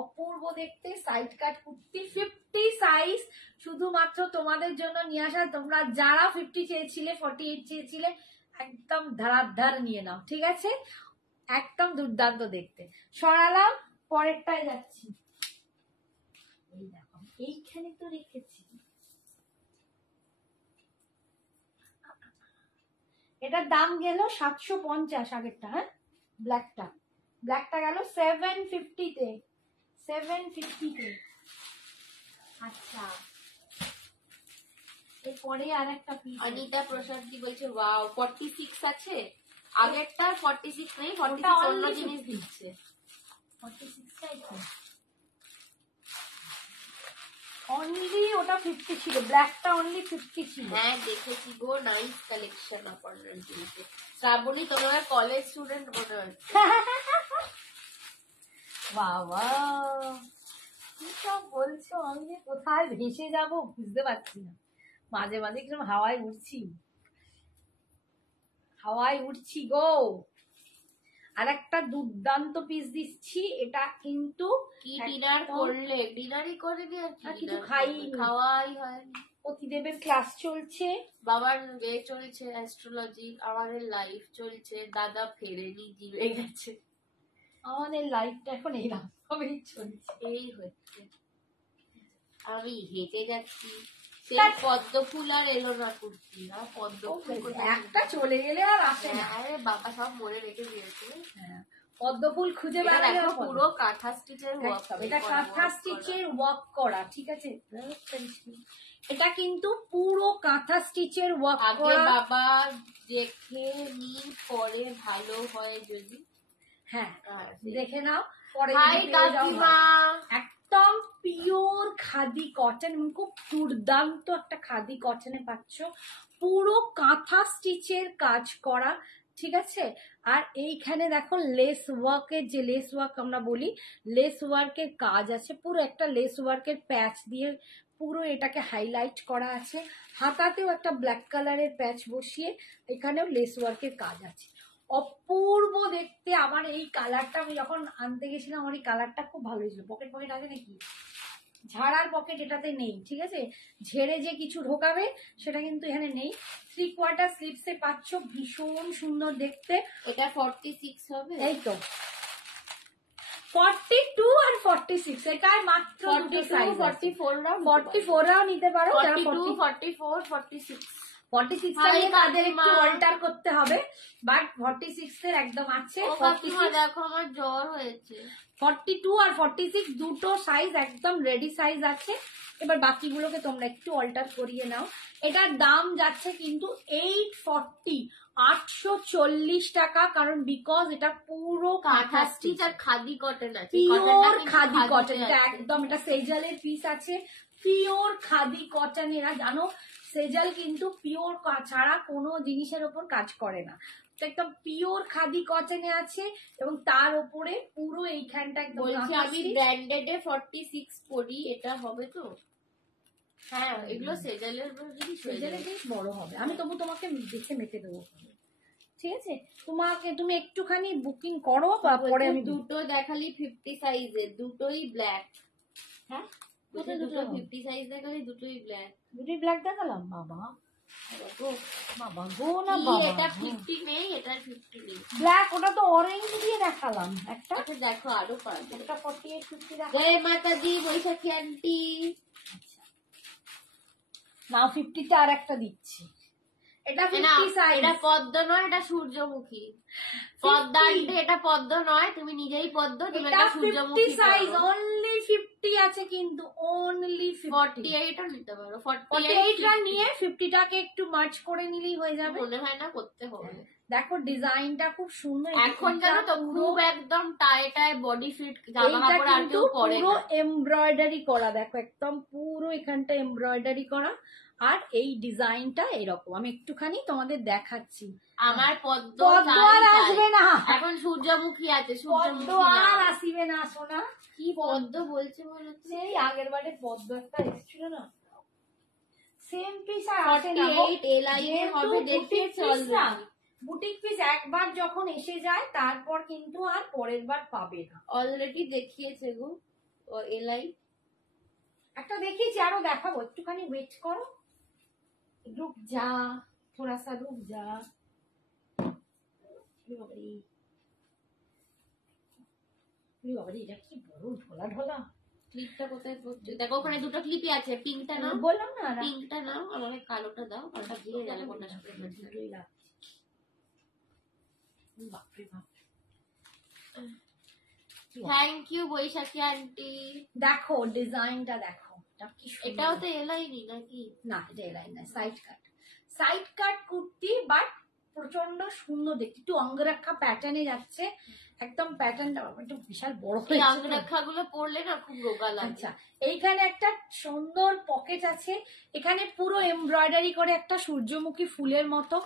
অপূর্ব দেখতে। সাইড কাট কুর্তি 50 সাইজ শুধুমাত্র তোমাদের জন্য নিয়ে আসা। তোমরা যারা 50 চেয়েছিলে, 48 চেয়েছিলে, একদম ধারাধার নিয়ে নাও, ঠিক আছে? একদম দুর্দান্ত দেখতে। সরালাম, পরেরটায় যাচ্ছি। এই দেখো এইখানে তো রেখেছি, এটার দাম গেল 750 আগেরটা, হ্যাঁ ব্ল্যাকটা গেল 750 তে, 750 তে। আচ্ছা, এরপরে আর একটা পিস অনিতা প্রসাদ দি বলছে ওয়াও 46 আছে, আগেরটা 46 নেই, 46 অন্য জিনিস দিচ্ছে। 46টাই তো অনলি, ওটা 50 ছিল, ব্ল্যাকটা অনলি 50 ছিল। হ্যাঁ দেখেছি গো, নাইস কালেকশন আপনার জিনিসে। শ্রাবণী তোমার কলেজ স্টুডেন্ট মনে হচ্ছে। বাবা কি সব বলছো, আমি যে কোথায় ভেসে যাব বুঝতে পারছি না। মাঝে মাঝে কিরকম হাওয়ায় উঠছি গো। আর একটা দুর্দান্ত পিস দিচ্ছি, এটা কিন্তু কি ডিনার করলে? ডিনারই করে দিয়ে আর কিছু খাইনি, খাওয়াই হয়নি। প্রতিদেবের ক্লাস চলছে, বাবার চলছে অ্যাস্ট্রোলজি, আমাদের লাইফ চলছে, দাদা ফেরেনি, জিবে গেছে। আমাদের লাইফটা এখন এইরকমই চলছে, এই হচ্ছে। আমি হেঁটে যাচ্ছি, পদ্ম ফুল আর এলো না কুর্তি, না পদ্ম ফুল একটা চলে গেলে আর আসে না। আরে বাবা সব মনে রেখে দিয়েছে। পদ্ম ফুল খুঁজে বেড়ালে পুরো কাঁথা স্টিচের ওয়ার্ক, এটা কাঁথা স্টিচের ওয়ার্ক করা, ঠিক আছে? এটা কিন্তু পুরো কাঁথা স্টিচের ওয়ার্ক করা। বাবা দেখে নি, পরে ভালো হয় যদি। হ্যাঁ দেখে নাও, পরে একদম পিওর খাদি কটন, খুব দুর্দান্ত একটা খাদি কটনে পাচ্ছ, পুরো কাঁথা স্টিচের কাজ করা, ঠিক আছে? আর এইখানে দেখো লেস ওয়ার্কের, যে লেস ওয়ার্ক আমরা বলি, লেস ওয়ার্কের কাজ আছে, পুরো একটা লেস ওয়ার্কের প্যাচ দিয়ে পুরো এটাকে হাইলাইট করা আছে। হাতাতেও একটা ব্ল্যাক কালারের প্যাচ বসিয়ে এখানেও লেস ওয়ার্কের কাজ আছে, অপূর্ব দেখতে। আমার এই কালারটা, আমি যখন আনতে গেছিলাম আমার এই কালারটা খুব ভালো হয়েছিল। পকেট আছে নাকি? ঝাড়ার পকেট এটাতে নেই, ঠিক আছে? ঝেড়ে যে কিছু ঢোকাবে সেটা কিন্তু এখানে নেই। 3/4 স্লিপসে পাচ্ছ, ভীষণ সুন্দর দেখতে। এটা 46 হবে, এই তো 42 আর 46, এটাই মাত্র 44 রাও নিতে পারো। 44 46 46 হাই তাদের কাকিমা। একটু অল্টার করতে হবে, বাট 46 এর একদম আছে। ও কাকিমা দেখো আমার জ্বর হয়েছে। 42 আর 46 দুটো সাইজ একদম রেডি সাইজ আছে। এবার বাকিগুলোকে তোমরা একটু অল্টার করিয়ে নাও। এটার দাম যাচ্ছে কিন্তু 840, 840 টাকা, কারণ বিকজ এটা পুরো কাঁথা স্টিচ আর খাদি কটন আছে, পিওর খাদি কটন। এটা একদম, এটা সেজালের পিস আছে, পিওর খাদি কটন। এরা জানো সেজাল কিন্তু পিওর ছাড়া কোনো জিনিসের ওপর কাজ করে না, তো একদম পিওর খাদি কটনে আছে। এবং তার উপরে পুরো এইখানটা একদম বলছি আমি ব্র্যান্ডেড এ 46 পরি, এটা হবে তো? হ্যাঁ, এগুলো সেজালের জিনিস বড় হবে। আমি তবু তোমাকে দেখে মেপে দেবো, ঠিক আছে? তুমি একটুখানি বুকিং করো, পরে আমি দুটো দেখালি 50 সাইজের, দুটোই ব্ল্যাক। হ্যাঁ, দুটো 50 সাইজ দেখালি, দুটোই ব্ল্যাক। দুটোই ব্ল্যাক দেখালাম। বাবা বাবা গো না কি বাবা, এটা 50 নেই, এটা 50 নেই। ব্ল্যাক, ওটা তো অরেঞ্জ দিয়ে দেখালাম একটা। আচ্ছা দেখো আরো পারবে। এটা 48 50 দেখালাম। জয় মাতাজি বৈশাখী আন্টি। নাও 50 তে আর একটা দিচ্ছি। এটা 50 সাইজ। এটা পদ্ম নয়, এটা সূর্যমুখী। পদ্মা আন্টি এটা পদ্ম নয়, তুমি নিজেই পদ্ম, তুমি এটা সূর্যমুখী সাইজ। অনলি 50 আছে কিন্তু, অনলি 48 ও নিতে পারো। 48 টা নিয়ে 50 টাকে একটু মার্চ করে নিলেই হয়ে যাবে। মনে হয় না করতে হবে। দেখো ডিজাইনটা খুব সুন্দর। এখন জানো তো খুব একদম টাই বডি ফিট জামা কাপড় আর কেউ পরে না। পুরো এমব্রয়ডারি করা, দেখো একদম পুরো এখানটা এমব্রয়ডারি করা। আর এই ডিজাইনটা এরকম, আমি একটুখানি তোমাদের দেখাচ্ছি। আমার পদ্ম আর আসবে না, এখন সূর্যমুখী আছে। পদ্ম আর আসবে না সোনা। কি পদ্ম বলছে মনে হচ্ছে? এই আগের বারে পদ্ম একটা এসেছিল না, সেম পিস আর আসে না। 48 এলআই এর হবে, দেখিয়েছে অলরেডি। বুটিক পিস একবার যখন এসে যায় তারপর কিন্তু আর পরের বার পাবে না। অলরেডি দেখিয়েছে গো এলআই। একটা দেখিয়েছি, আরো দেখাবো, একটুখানি ওয়েট করো। रुक जा, थोड़ा सा रुक जा। এটা কি বড় ঢোলা ঢোলা। ক্লিপটা কোথায় পড়ছে দেখো, ওখানে দুটো ক্লিপই আছে। পিঙ্কটা নাও, বললাম না, পিঙ্কটা নাও, আমাকে কালোটা দাও। কালোটা দিয়ে গেলে কোনটা দুটোই লাগছে। বাপরে বাপ। Thank you Baishakhi aunty. দেখো ডিজাইনটা দেখো, এটাও তো এলাই নি নাকি? না, এটা এলাই না, side cut. Side cut kurti, but প্রচন্ড সুন্দর দেখতে, একটু অঙ্গরাক্ষা প্যাটার্নে যাচ্ছে। একদম প্যাটার্নটা একটু বিশাল বড় হয়েছে। অঙ্গরাক্ষা গুলো পরলে না খুব রোগা লাগে। আচ্ছা, এইখানে একটা সুন্দর পকেট আছে, এখানে পুরো এমব্রয়ডারি করে একটা সূর্যমুখী ফুলের মতো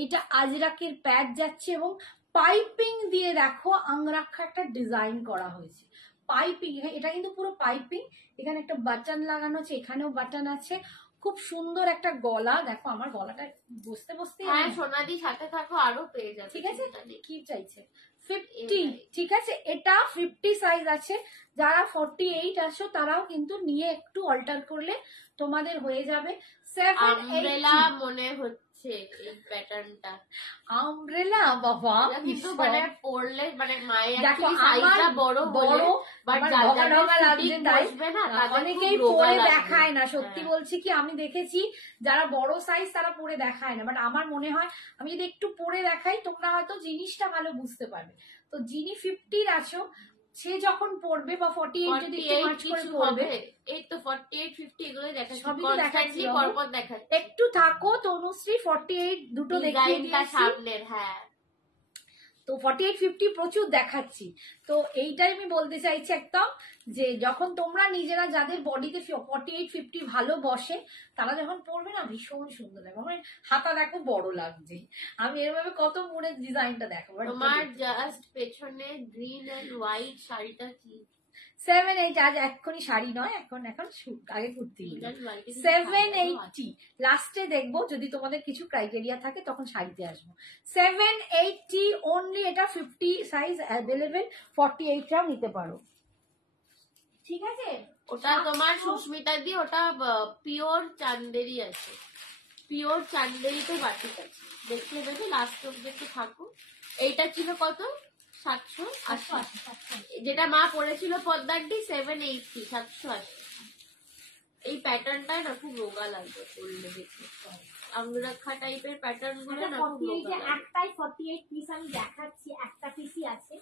এইটা আজরাকের প্যাচ যাচ্ছে, এবং পাইপিং দিয়ে দেখো অঙ্গরাক্ষা একটা ডিজাইন করা হয়েছে। পাইপিং, এটা কিন্তু পুরো পাইপিং। এখানে একটা বাটন লাগানো আছে, এখানেও বাটন আছে। খুব সুন্দর একটা গলা, দেখো আমার গলাটা বসতে বসতে। হ্যাঁ সোনাদি সাথে থাকো, আরো পেয়ে যাবে। ঠিক আছে, কি চাইছে? 50, ঠিক আছে। এটা 50 সাইজ আছে। যারা 48 আসো তারাও কিন্তু নিয়ে একটু অল্টার করলে তোমাদের হয়ে যাবে। 780 মনে হচ্ছে এই প্যাটার্নটা। আমব্রেলা বাবা, কিন্তু মানে পরলে মানে মায়ের দেখো সাইজটা বড় বড়, বাট বসবে না, অনেকেই পরে দেখায় না। সত্যি বলছি কি, আমি দেখেছি যারা বড় সাইজ তারা পরে দেখায় না, বাট আমার মনে হয় আমি যদি একটু পরে দেখাই তোমরা হয়তো জিনিসটা ভালো বুঝতে পারবে। তো যিনি 50 আছো সে যখন পড়বে, বা 48 যদি মার্চ করে পড়বে, এই তো 48 50 এগুলো দেখাচ্ছি, সবই তো দেখাচ্ছি, পরপর দেখাচ্ছি। একটু থাকো তনুশ্রী, 48 দুটো দেখিয়ে দিয়েছি সামনের। হ্যাঁ, তো 48 50 প্রচুর দেখাচ্ছি। তো এইটাই আমি বলতে চাইছি একদম, যে যখন তোমরা নিজেরা যাদের বডিতে 48 50 ভালো বসে তারা যখন পরবে না ভীষণ সুন্দর লাগবে। আমার হাতা দেখো বড় লাগছে, আমি এরভাবে কত মুড়ের ডিজাইনটা দেখো। তোমার জাস্ট পেছনে গ্রিন এন্ড হোয়াইট শাড়িটা কি 780, আজ এক্ষুনি শাড়ি নয়, এখন আগে কুর্তি। 780 লাস্টে দেখবো, যদি তোমাদের কিছু ক্রাইটেরিয়া থাকে তখন শাড়িতে আসবো। 780 অনলি। এটা 50 সাইজ অ্যাভেলেবেল, 48 টাও নিতে পারো, ঠিক আছে। ওটা তোমার সুস্মিতা দি, ওটা পিওর চান্দেরি আছে, পিওর চান্দেরিতে বাটিক আছে। দেখতে দেবে লাস্ট অব্দি একটু থাকো। এইটা ছিল কত? 780। যেটা মা পড়েছিল পদ্মারটি 780, 780। এই প্যাটার্নটা না খুব রোগা লাগবে পরলে দেখে, আঙ্গুরাক্ষা টাইপের প্যাটার্ন গুলো না খুব রোগা লাগবে। একটাই 48 পিস আমি দেখাচ্ছি, একটা পিসই আছে,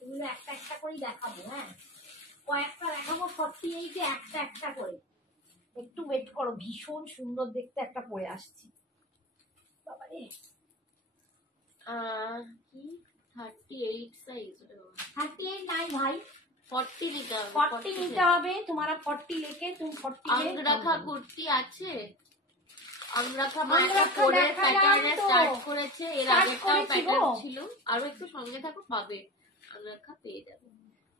এগুলো একটা একটা করেই দেখাবো। হ্যাঁ, কয়েকটা দেখাবো 48 এ একটা একটা করে। একটু ওয়েট করো, ভীষণ সুন্দর দেখতে একটা পরে আসছি। বাবারে কি 38 সাইজ? 38 নাই ভাই, 40 নিতে হবে। 40 নিতে হবে তোমার। 40 লেকে তুমি 40 আঙ্গুরাক্ষা কুর্তি আছে? আঙ্গুরাক্ষা মায়েরা পরে প্যাটার্নে স্টার্ট করেছে, এর আগেরটাও প্যাটার্ন ছিল। আরো একটু সঙ্গে থাকো, পাবে আঙ্গুরাক্ষা পেয়ে যাবে।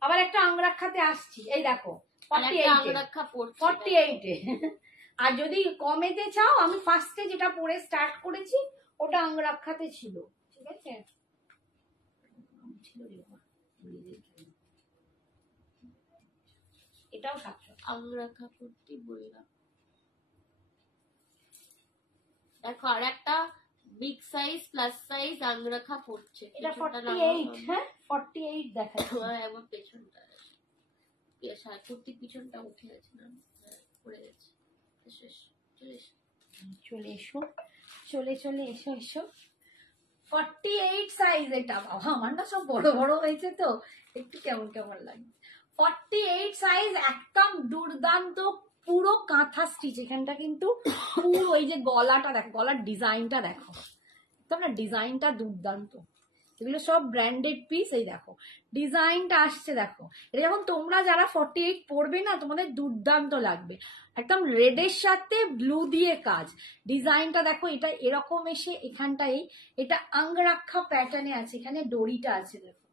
আবার একটা আঙ্গুরাক্ষাতে আসছি, এই দেখো 48 এ। আর যদি কমেতে চাও, আমি ফার্স্টে যেটা পরে স্টার্ট করেছি ওটা আঙ্গুরাক্ষাতে ছিল, ঠিক আছে? এটাও 700। আঙ্গুরাক্ষা কুর্তি বললাম। দেখো আর একটা বিগ সাইজ প্লাস সাইজ আঙ্গুরাক্ষা পড়ছে, এটা 48। হ্যাঁ 48 দেখাচ্ছি। এবার পেছনটা কুর্তি পিছনটা উঠে গেছে না, পড়ে গেছে। চলে এসো, চলে এসো এসো। 48 সাইজ এটা। বাবা আমার না সব বড় বড় হয়েছে তো একটু কেমন কেমন লাগে। 48 সাইজ, একদম দুর্দান্ত, পুরো কাঁথা স্টিচ। এখানটা কিন্তু পুরো ওই যে গলাটা দেখো, গলার ডিজাইনটা দেখো, একদম না ডিজাইনটা দুর্দান্ত। এগুলো সব ব্র্যান্ডেড পিস। এই দেখো ডিজাইনটা আসছে, দেখো এটা যখন তোমরা যারা 48 পরবে না তোমাদের দুর্দান্ত লাগবে। একদম রেডের সাথে ব্লু দিয়ে কাজ, ডিজাইনটা দেখো। এটা এরকম এসে এখানটাই এটা আঙ্গরাক্ষা প্যাটার্নে আছে, এখানে ডরিটা আছে দেখো,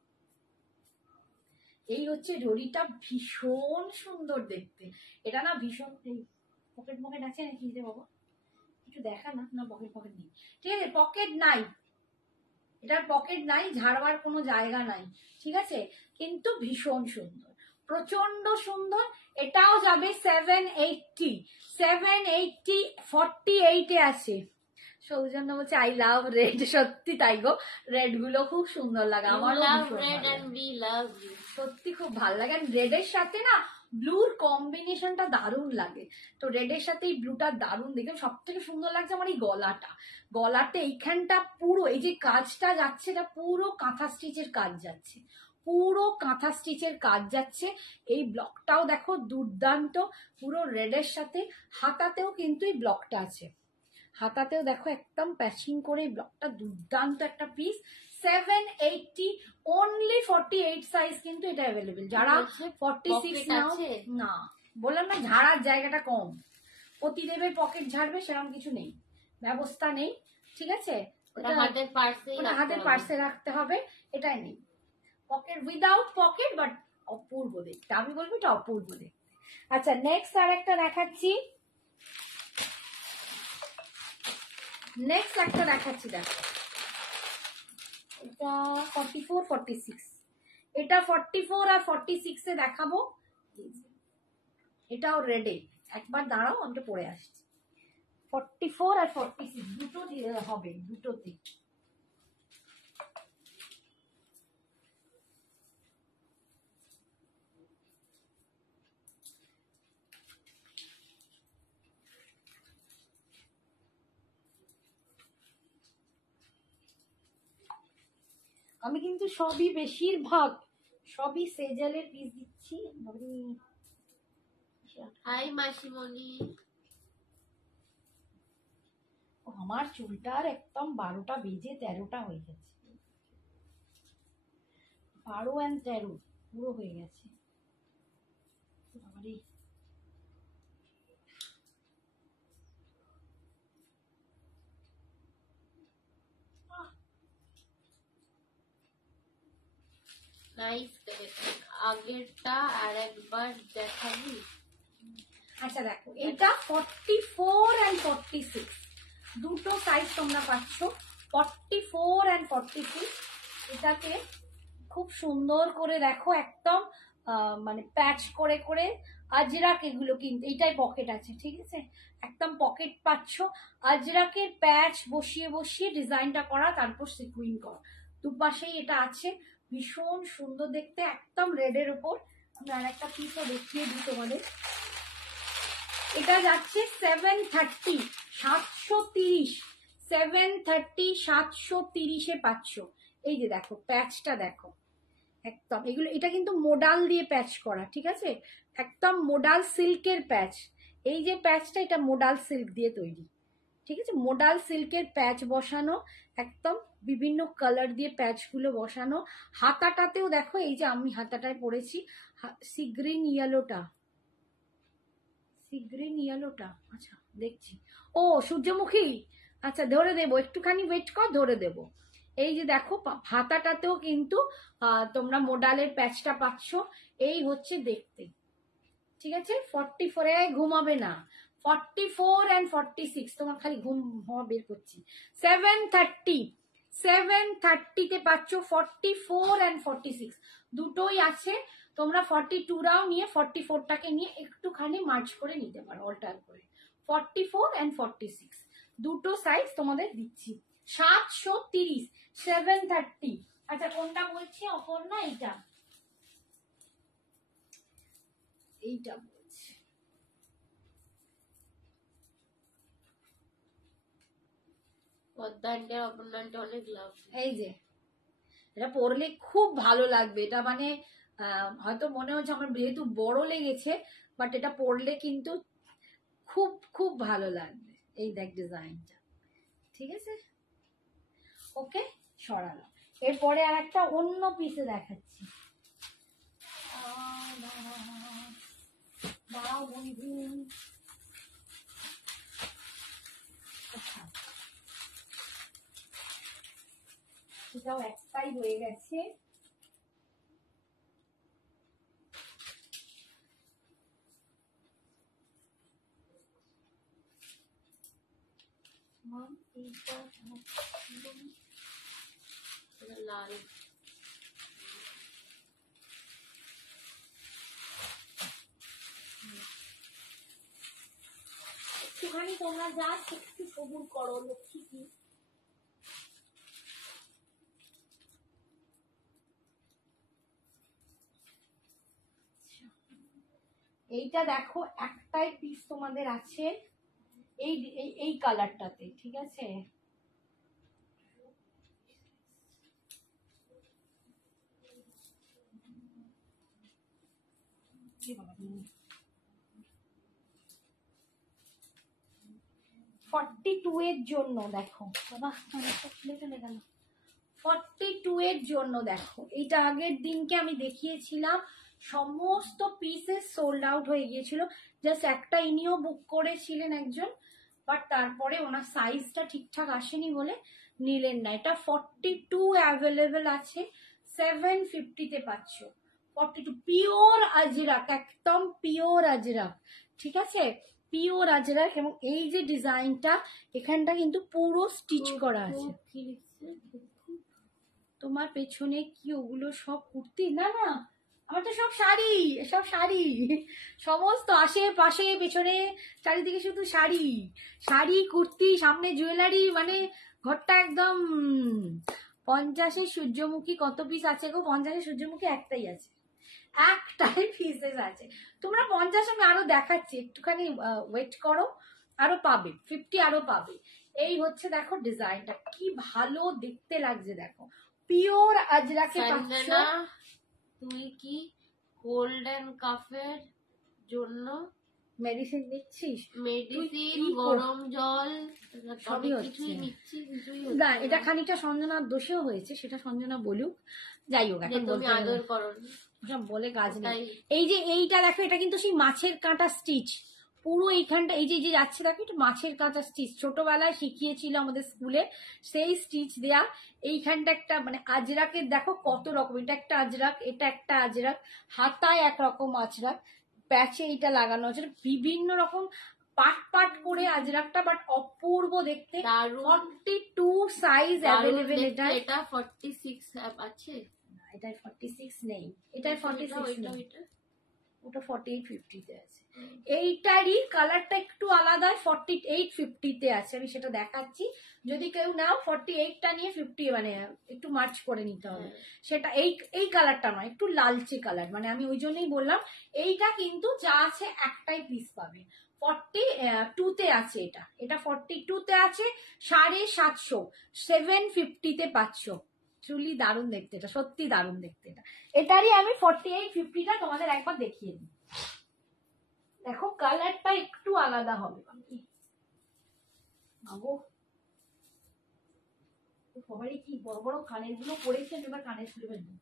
এই হচ্ছে ডরিটা, ভীষণ সুন্দর দেখতে। এটা না ভীষণ, পকেট পকেট আছে নাকি রে বাবা, একটু দেখা না। না পকেট পকেট নেই, ঠিক আছে, পকেট নাই, এটার পকেট নাই, ঝাড়বার কোনো জায়গা নাই, ঠিক আছে, কিন্তু ভীষণ সুন্দর, প্রচন্ড সুন্দর। এটাও যাবে 780। 48 এ আছে। সৌজন্য বলছে আই লাভ রেড, সত্যি তাই গো, রেড গুলো খুব সুন্দর লাগে আমারও, সত্যি খুব ভালো লাগে। রেড এর সাথে না ব্লুর কম্বিনেশনটা দারুণ লাগে, তো রেডের সাথে এই ব্লুটা দারুণ দেখে। সব থেকে সুন্দর লাগছে আমার এই গলাতে এইখানটা পুরো এই যে কাজটা যাচ্ছে, এটা পুরো কাঁথা স্টিচের কাজ যাচ্ছে, পুরো কাঁথা স্টিচের কাজ যাচ্ছে। এই ব্লকটাও দেখো দুর্দান্ত, পুরো রেডের সাথে। হাতাতেও কিন্তু এই ব্লকটা আছে, হাতাতেও দেখো একদম প্যাচিং করে এই ব্লকটা, দুর্দান্ত একটা পিস। 780 অনলি 48 সাইজ কিন্তু এটা অ্যাভেলেবেল। যারা 46 নাও না, বললাম না ঝাড়ার জায়গাটা কম, প্রতিদেবের পকেট ঝাড়বে সেরকম কিছু নেই, ব্যবস্থা নেই, ঠিক আছে, হাতের পার্সে রাখতে হবে, এটাই নেই। পকেট উইদাউট পকেট, বাট অপূর্ব দেখতে, আমি বলবো এটা অপূর্ব দেখতে। আচ্ছা নেক্সট আর একটা দেখাচ্ছি, নেক্সট একটা দেখাচ্ছি, দেখো এটা 44 46, এটা 44 আর 46 এ দেখাবো। এটাও রেডে, একবার দাঁড়াও আমি পরে আসছি। 44 আর 46 দুটো হবে, দুটোতে। আমি কিন্তু সবই বেশিরভাগ সবই সেজালের পিস দিচ্ছি। হাই মাসিমণি, আমার চুলটার একদম 12টা বেজে 13টা হয়ে গেছে, 12 আর 13 পুরো হয়ে গেছে। Nice collection. আগেরটা আর একবার দেখাবি? আচ্ছা দেখো এটা 44 and 46 দুটো সাইজ তোমরা পাচ্ছ, 44 and 46। এটাকে খুব সুন্দর করে দেখো একদম মানে প্যাচ করে করে আজরাক, এগুলো কিন্তু এইটাই পকেট আছে, ঠিক আছে, একদম পকেট পাচ্ছ। আজরাকের প্যাচ বসিয়ে বসিয়ে ডিজাইনটা করা, তারপর সিকুইন করা, দুপাশেই এটা আছে, ভীষণ সুন্দর দেখতে, একদম রেডের উপর। আমি আর একটা পিসও দেখিয়ে দিই তোমাদের, এটা যাচ্ছে 730, 730, 730, 730-এ পাচ্ছ। এই যে দেখো প্যাচটা দেখো একদম, এগুলো এটা কিন্তু মোডাল দিয়ে প্যাচ করা, ঠিক আছে, একদম মোডাল সিল্কের প্যাচ। এই যে প্যাচটা এটা মোডাল সিল্ক দিয়ে তৈরি, ঠিক আছে, মোডাল সিল্কের প্যাচ বসানো, একদম বিভিন্ন কালার দিয়ে প্যাচগুলো বসানো। হাতাটাতেও দেখো, এই যে আমি হাতাটায় পরেছি সি গ্রিন ইয়েলোটা, সি গ্রিন ইয়েলোটা, আচ্ছা দেখছি, ও সূর্যমুখী, আচ্ছা ধরে দেবো, একটুখানি ওয়েট কর, ধরে দেবো। এই যে দেখো হাতাটাতেও কিন্তু তোমরা মোডালের প্যাচটা পাচ্ছ। এই হচ্ছে দেখতে, ঠিক আছে। 44-এ ঘুমাবে না, 44 and 46 তোমার খালি ঘুম হওয়া বের করছি। 730, 730-তে পাচ্ছ 44 and 46 দুটোই আছে। তোমরা 42রাও নিয়ে 44টাকে নিয়ে একটুখানি মার্চ করে নিতে পারো, অল্টার করে। 44 and 46 দুটো সাইজ তোমাদের দিচ্ছি। 730, 730। আচ্ছা কোনটা বলছি অপর্ণা? এইটা, এইটা বলছি। এই যে এটা পরলে খুব ভালো লাগবে, এটা মানে হয়তো মনে হচ্ছে আমার যেহেতু বড় লেগেছে, বাট এটা পরলে কিন্তু খুব খুব ভালো লাগবে। এই দেখ ডিজাইনটা, ঠিক আছে, ওকে সরালাম। এরপরে আর একটা অন্য পিসে দেখাচ্ছি, দাঁড়াও বন্ধু। আচ্ছা এটাও একটাই হয়ে গেছে, লাল একটুখানি তোমরা যা একটু সবুর করো লক্ষ্মী কি। এইটা দেখো একটাই পিস তোমাদের আছে এই এই কালারটাতে, ঠিক আছে, এর জন্য দেখো বাবা, খুলে চলে গেল। 42 এর জন্য দেখো, এইটা আগের দিনকে আমি দেখিয়েছিলাম, সমস্ত পিসেস সোল্ড আউট হয়ে গিয়েছিল। জাস্ট একটা ইনিও বুক করেছিলেন একজন, বাট তারপরে ওনার সাইজটা ঠিকঠাক আসেনি বলে নিলেন না। এটা 42 অ্যাভেলেবেল আছে, 750-তে পাচ্ছ। 42 পিওর আজরাক, একদম পিওর আজরাক, ঠিক আছে, পিওর আজরাক। এবং এই যে ডিজাইনটা এখানটা কিন্তু পুরো স্টিচ করা আছে। তোমার পেছনে কি ওগুলো সব কুর্তি? না না, আমার তো সব শাড়ি, সব শাড়ি, সমস্ত আশেপাশে পেছনে চারিদিকে শুধু শাড়ি, শাড়ি কুর্তি, সামনে জুয়েলারি, মানে ঘরটা একদম। 50-এর সূর্যমুখী কত পিস আছে গো? 50-এর সূর্যমুখী একটাই আছে, একটাই পিসেস আছে। তোমরা 50 আমি আরো দেখাচ্ছি, একটুখানি ওয়েট করো, আরো পাবে, 50 আরো পাবে। এই হচ্ছে দেখো ডিজাইনটা কি ভালো দেখতে লাগছে, দেখো পিওর আজরাকে পাচ্ছ। তুই কি কোল্ড এন্ড কাফের জন্য মেডিসিন নিচ্ছিস? মেডিসিন, গরম জল সবই হচ্ছে নিচ্ছি, না, এটা খানিকটা সঞ্জনার দোষেও হয়েছে, সেটা সঞ্জনা বলুক, যাই হোক এখন তুমি আদর করো সব বলে কাজ নেই। এই যে এইটা দেখো, এটা কিন্তু সেই মাছের কাঁটা স্টিচ, পুরো এইখানটা এই যে যাচ্ছে দেখো, এটা মাছের কাঁটা স্টিচ, ছোটবেলায় শিখিয়েছিল আমাদের স্কুলে, সেই স্টিচ দেয়া। এইখানটা একটা মানে আজরাকের দেখো কত রকম, এটা একটা আজরাক, এটা একটা আজরাক, হাতায় একরকম আজরাক, প্যাচে এইটা লাগানো আছে, বিভিন্ন রকম পাট পাট করে আজরাকটা, বাট অপূর্ব দেখতে। 42 সাইজ অ্যাভেলেবেল। এটা 46 আছে, এটা 46 নেই, এটা 46 নেই, ওটা 48-50-তে আছে। এইটারই কালারটা একটু আলাদা, 48-50-তে আছে, আমি সেটা দেখাচ্ছি। যদি কেউ নাও 48টা নিয়ে 50 মানে একটু মার্চ করে নিতে হবে। সেটা এই কালারটা নয়, একটু লালচে কালার, মানে আমি ওই জন্যই বললাম এইটা কিন্তু যা আছে একটাই পিস পাবে। 42-তে আছে, এটা 42-তে আছে, 750, 750-তে পাচ্ছ। চুলি দারুণ দেখতে, এটা সত্যি দারুণ দেখতে। এটারই আমি 48-50টা তোমাদের একবার দেখিয়ে দিই। দেখো কালারটা একটু আলাদা হবে। সবারই কি বড় বড় কানের গুলো পড়েছে, তোমরা কানের খুলে ফেলবে।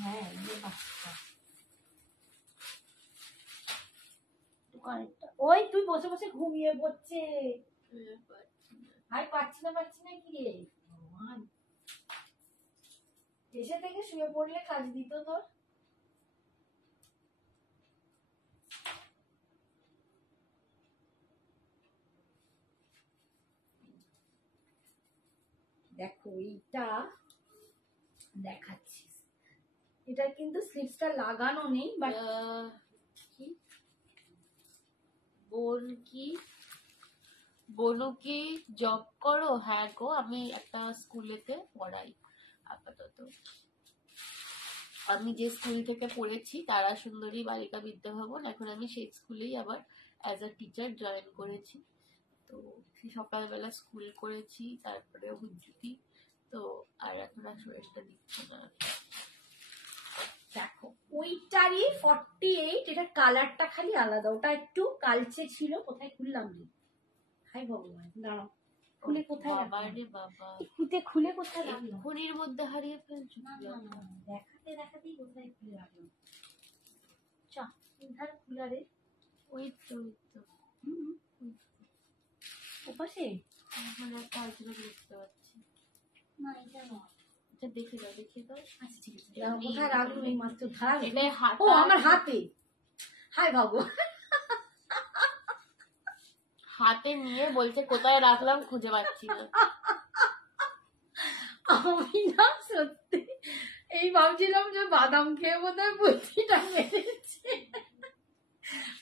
হ্যাঁ ওই তুই বসে বসে ঘুমিয়ে পড়ছে। পাচ্ছি না কি রে ভগবান, এসে থেকে শুয়ে পড়লে কাজ দিত তোর। দেখো এইটা দেখাচ্ছি, এটা কিন্তু স্লিপসটা লাগানো নেই, বাট বনু কি জব করো? হ্যাঁ গো, আমি একটা স্কুলেতে পড়াই আপাতত। আমি যে স্কুল থেকে পড়েছি তারা সুন্দরী বালিকা বিদ্যাভবন, এখন আমি সেই স্কুলেই আবার অ্যাজ আ টিচার জয়েন করেছি। তো সকালবেলা স্কুল করেছি, তারপরে হুজুতি, তো আর এখন আর শরীরটা দিচ্ছে না। দেখো ওইটারই 48, এটা কালারটা খালি আলাদা, ওটা একটু কালচে ছিল। কোথায় খুললাম রে? হাই ভগবান, দাঁড়াও, খুলে কোথায় খুলে কোথায় রাখলাম? খনির মধ্যে হারিয়ে ফেলছো। দেখাতেই কোথায় খুলে রাখলাম। ধার খুলা রে, ওই তো ওপাশে একটা আলোচনা দেখতে পাচ্ছি না, এটা নয়। দেখে দাও। আচ্ছা ঠিক আছে, কোথায় রাখলো এই মাছ? তো ধার, ও আমার হাতে। হাই ভগবান, হাতে নিয়ে বলছে কোথায় রাখলাম, খুঁজে পাচ্ছি না। আমি না সত্যি এই ভাবছিলাম যে বাদাম খেয়ে বোধহয় বুদ্ধিটা মেরেছে,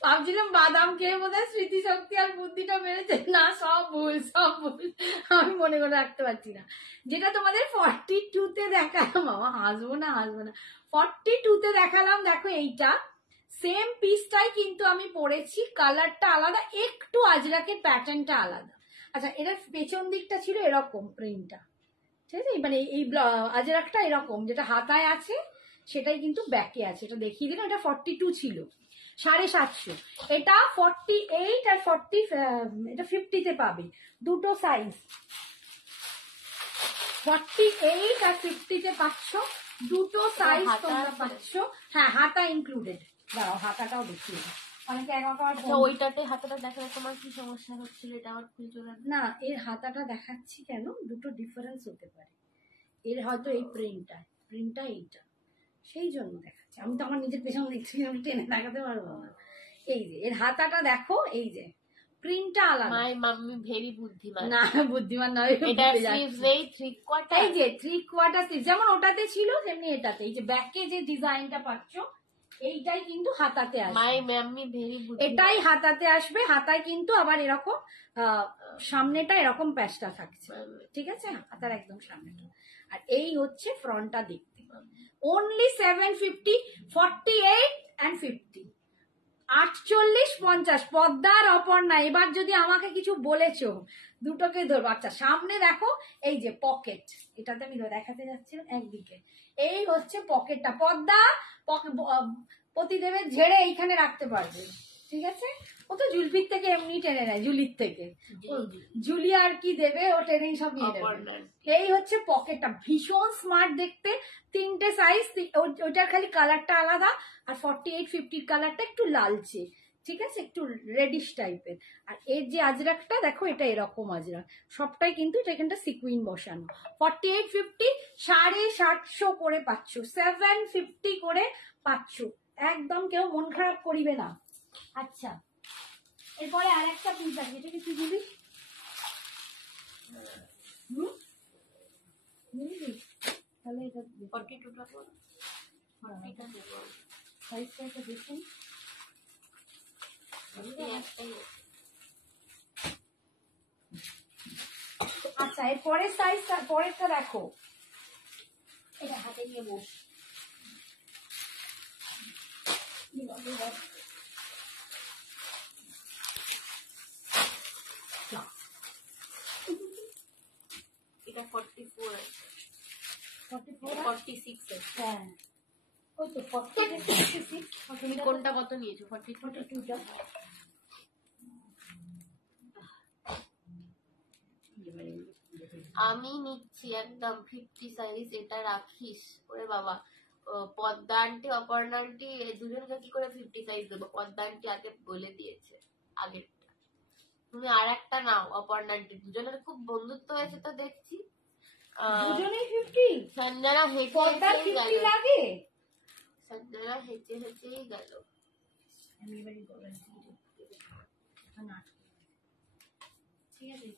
ভাবছিলাম বাদাম খেয়ে বোধহয় স্মৃতি শক্তি আর বুদ্ধিটা মেরেছে। না, সব ভুল। আমি মনে করে রাখতে পারছি না। যেটা তোমাদের 42-তে দেখালাম, বাবা হাসবো না 42-তে দেখালাম। দেখো এইটা সেম পিসটাই কিন্তু আমি পরেছি, কালারটা আলাদা, একটু আজরাকের প্যাটার্নটা আলাদা। আচ্ছা, এটার পেছন দিকটা ছিল এরকম প্রিন্টটা, ঠিক আছে, মানে এই আজরাকটা এরকম, যেটা হাতায় আছে সেটাই কিন্তু ব্যাকে আছে। এটা দেখিয়ে দিলাম, এটা 42 ছিল, 750। এটা 48 আর 40, এটা 50-তে পাবে, দুটো সাইজ, 48 আর 50-তে পাচ্ছ, দুটো সাইজ তোমরা পাচ্ছ। হ্যাঁ, হাতা ইনক্লুডেড। দাঁড়াও, হাতাটাও দেখিয়ে দিই। অনেকে ওইটাতে হাতাটা দেখালে তোমার কি সমস্যা হচ্ছিল? এটা আমার খুলছো না, এর হাতাটা দেখাচ্ছি কেন, দুটো ডিফারেন্স হতে পারে। এর হয়তো এই প্রিন্টটা এইটা, সেই জন্য দেখাচ্ছি। আমি তো আমার নিজের পেছনে দেখছি, আমি টেনে দেখাতে পারবো না। এই যে এর হাতাটা দেখো, এই যে প্রিন্টটা আলাদা। মাই মাম্মি ভেরি বুদ্ধিমান। না, বুদ্ধিমান নয়, এটা স্লিভস এই 3/4, এই যে 3/4 স্লিভ, যেমন ওটাতে ছিল তেমনি এটাতে। এই যে ব্যাকে যে ডিজাইনটা পাচ্ছ, এইটাই কিন্তু হাতাতে আসবে। মাই মাম্মি ভেরি বুদ্ধিমান, এটাই হাতাতে আসবে। হাতায় কিন্তু আবার এরকম সামনেটা এরকম প্যাচটা থাকছে, ঠিক আছে, হাতার একদম সামনেটা। আর এই হচ্ছে ফ্রন্টটা দেখতে। Only 750, 48 and 50, 48, 50। পদ্মার অপর্ণা, এবার যদি আমাকে কিছু বলেছো, দুটোকে ধরবো। আচ্ছা, সামনে দেখো এই যে পকেট, এটাতে আমি দেখাতে যাচ্ছিলাম একদিকে, এই হচ্ছে পকেটটা। পদ্মা পতিদেবের ঝেড়ে এইখানে রাখতে পারবে, ঠিক আছে। ও তো জুলপির থেকে এমনি টেনে নেয়, জুলির থেকে। জুলি আর কি দেবে, ও টেনেই সব নিয়ে নেবে। এই হচ্ছে পকেটটা, ভীষণ স্মার্ট দেখতে। তিনটে সাইজ, ওইটার খালি কালারটা আলাদা, আর 48, 50-র কালারটা একটু লালচে, ঠিক আছে, একটু রেডিশ টাইপের। আর এর যে আজরাকটা দেখো, এটা এরকম আজরাক, সবটাই কিন্তু এটা এখানটা সিকুইন বসানো। 48, 50 750 করে পাচ্ছ, 750 করে পাচ্ছ, একদম কেউ মন খারাপ করিবে না। আচ্ছা, এরপরে আর একটা পিস আছে, এটা কি তুই দিবি? তাহলে এটা 42টা করো, এটা দেব সাইজটা এটা দেখুন। আচ্ছা, এর পরের সাইজটা, পরেরটা দেখো, এটা হাতে নিয়ে বস। এটা 44 আছে, 46 আছে। হ্যাঁ ওই তো 46। তুমি কোনটা কত নিয়েছো? 42টা। আমি নিচ্ছি একদম 50 সাইজ। এটা রাখিস ওরে বাবা। পদ্মা আন্টি, অপর্ণা আন্টি দুজনকে কি করে 50 সাইজ দেবো? পদ্মা আন্টি আগে বলে দিয়েছে আগেরটা। তুমি আর একটা নাও অপর্ণা আন্টি। দুজনের খুব বন্ধুত্ব হয়েছে তো দেখছি। দুজনেই 50। সঞ্জনা হেঁটে পর্দার হেঁটেই 50 গেল। লাগে। সঞ্জনা হেঁটে হেঁটেই গেল। ঠিক আছে,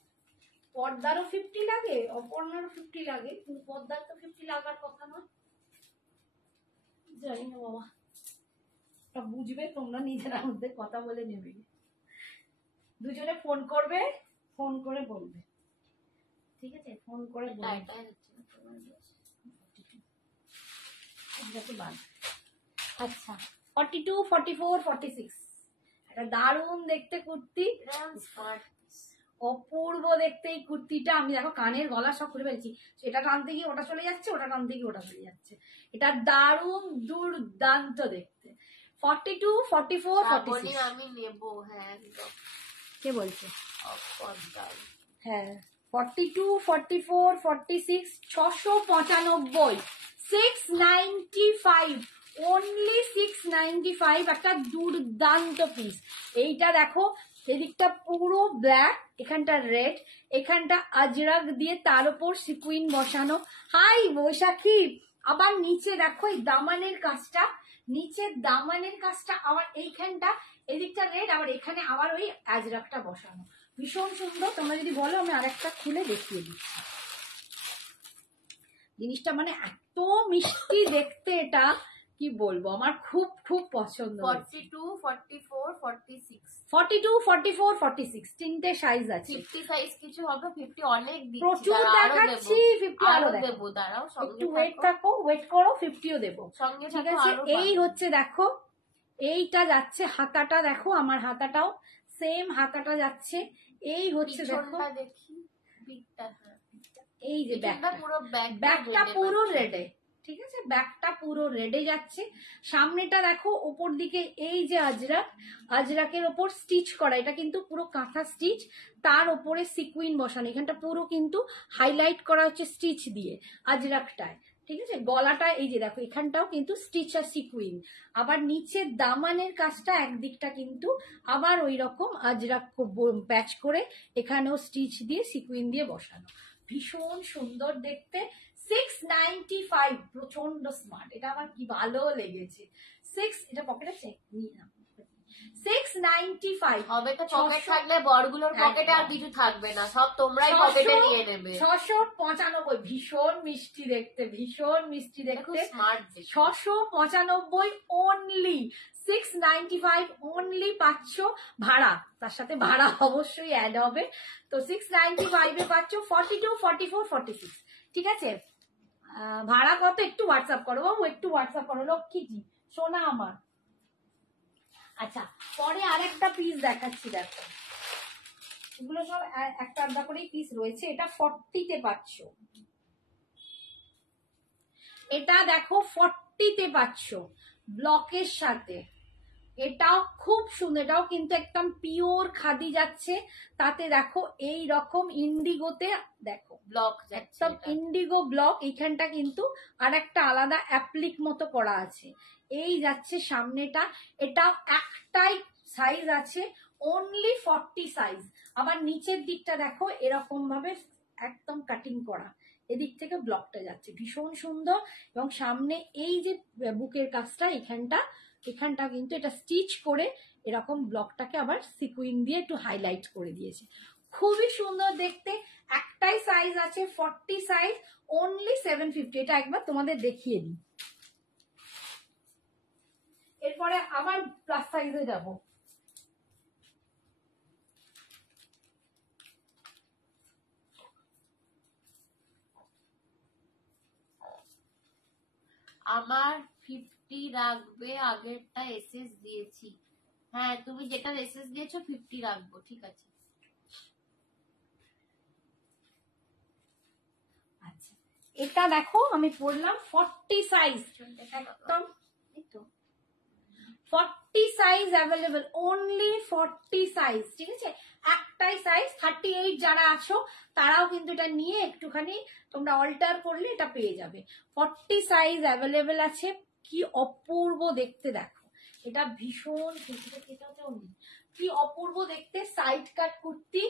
পর্দারও 50 লাগে, অপর্ণারও 50 লাগে, কিন্তু পর্দার তো 50 লাগার কথা নয়। জানি না বাবা, তা বুঝবে তোমরা নিজেরা মধ্যে কথা বলে নেবে। দুজনে ফোন করবে, ফোন করে বলবে, ঠিক আছে? ফোন করে বলবে। আচ্ছা 42, 44, 46 একটা দারুণ দেখতে কুর্তি, অপূর্ব দেখতে এই কুর্তিটা। আমি দেখো কানের গলা সব খুলে ফেলছি, এটা টানতে গিয়ে ওটা চলে যাচ্ছে, ওটা টানতে গিয়ে ওটা চলে যাচ্ছে। এটা দারুণ দুর্দান্ত দেখতে। 42, 44, 46 আমি নেব। হ্যাঁ কে বলছে? পদ্মা। হ্যাঁ 42, 44, 46 695, 695, অনলি 695। একটা দুর্দান্ত পিস। এইটা দেখো, এদিকটা পুরো ব্ল্যাক, এখানটা রেড, এখানটা আজরাক দিয়ে তার উপর সিকুইন বসানো। হাই বৈশাখী। আবার নিচে দেখো এই দামানের কাজটা, নিচের দামানের কাজটা আবার এইখানটা, এদিকটা রেড, আবার এখানে আবার ওই আজরাকটা বসানো। ভীষণ সুন্দর। তোমরা যদি বলো আমি আরেকটা খুলে দেখিয়ে দিচ্ছি। জিনিসটা মানে এত মিষ্টি দেখতে, এটা কি বলবো, আমার খুব খুব পছন্দ। 42, 44, 46, 42, 44, 46 তিনটে সাইজ আছে। 50 সাইজ কিছু হবে? 50 অনেক দিচ্ছি, প্রচুর দেখাচ্ছি, 50 আরো দেবো। দাঁড়াও, একটু ওয়েট থাকো, ওয়েট করো, 50ও দেবো। সঙ্গে ঠিক আছে, এই হচ্ছে দেখো, এইটা যাচ্ছে হাতাটা, দেখো আমার হাতাটাও সেম হাতাটা যাচ্ছে। এই হচ্ছে দেখো, দেখি এই যে ব্যাকটা পুরো রেডে, ঠিক আছে? ব্যাকটা পুরো রেডে যাচ্ছে। সামনেটা দেখো উপর দিকে এই যে আজরাক, আজরাকের ওপর স্টিচ করা, এটা কিন্তু পুরো কাঁথা স্টিচ, তার ওপরে সিকুইন বসানো। এখানটা পুরো কিন্তু হাইলাইট করা হচ্ছে স্টিচ দিয়ে আজরাকটায়, ঠিক আছে? গলাটা এই যে দেখো, এখানটাও কিন্তু স্টিচ আর সিকুইন। আবার নিচের দামানের কাজটা একদিকটা কিন্তু আবার ওই রকম আজরাক প্যাচ করে এখানেও স্টিচ দিয়ে সিকুইন দিয়ে বসানো। ভীষণ সুন্দর দেখতে। 695, প্রচন্ড স্মার্ট। এটা আমার কি ভালো লেগেছে। এটা পকেট আছে, 695 হবে তো। পকেট থাকলে বড়গুলোর পকেটে আর কিছু থাকবে না, সব তোমরাই পকেটে নিয়ে নেবে। 695, ভীষণ মিষ্টি দেখতে, ভীষণ মিষ্টি দেখতে। 695 অনলি, 695 অনলি পাচ্ছ। ভাড়া, তার সাথে ভাড়া অবশ্যই অ্যাড হবে। তো 695 এ পাচ্ছ 42, 44, 46, ঠিক আছে? ভাড়া কত একটু হোয়াটসঅ্যাপ করো বাবু, একটু হোয়াটসঅ্যাপ করো লক্ষ্মীজি, সোনা আমার। আচ্ছা, পরে আরেকটা পিস দেখাচ্ছি, দেখো এগুলো সব একটা আলাদা করেই পিস রয়েছে। এটা 40-তে পাচ্ছ, এটা দেখো 40-তে পাচ্ছ ব্লকের সাথে। এটাও খুব সুন্দর, এটাও কিন্তু একদম পিওর খাদি যাচ্ছে। তাতে দেখো এই রকম ইন্ডিগোতে দেখো ব্লক, একদম ইন্ডিগো ব্লক। এইখানটা কিন্তু আর একটা আলাদা অ্যাপ্লিক মতো করা আছে। এই যাচ্ছে সামনেটা, এটাও একটাই সাইজ আছে, অনলি 40 সাইজ। আবার নিচের দিকটা দেখো এরকম ভাবে একদম কাটিং করা, এদিক থেকে ব্লকটা যাচ্ছে, ভীষণ সুন্দর। এবং সামনে এই যে বুকের কাজটা, এখানটা কিন্তু এটা স্টিচ করে এরকম ব্লকটাকে আবার সিকুইন দিয়ে একটু হাইলাইট করে দিয়েছে। খুবই সুন্দর দেখতে। একটাই সাইজ আছে, 40 সাইজ, অনলি 750। এটা একবার তোমাদের দেখিয়ে দিই, এরপরে আবার প্লাস সাইজে যাব। আমার 50 রাখবে, আগেরটা এসএস দিয়েছি। হ্যাঁ, তুমি যেটা এসএস দিয়েছো 50 রাখবো, ঠিক আছে। আচ্ছা, এটা দেখো আমি পড়লাম 40 সাইজ, একদম 40 সাইজ অ্যাভেলেবল, অনলি 40 সাইজ, ঠিক আছে। একটাই সাইজ 38 যারা আছো তারাও কিন্তু এটা নিয়ে একটুখানি তোমরা অল্টার করলে এটা পেয়ে যাবে। 40 সাইজ অ্যাভেলেবল আছে। কি অপূর্ব দেখতে দেখো, এটা ভীষণ কি অপূর্ব দেখতে, সাইড কাট কুর্তি,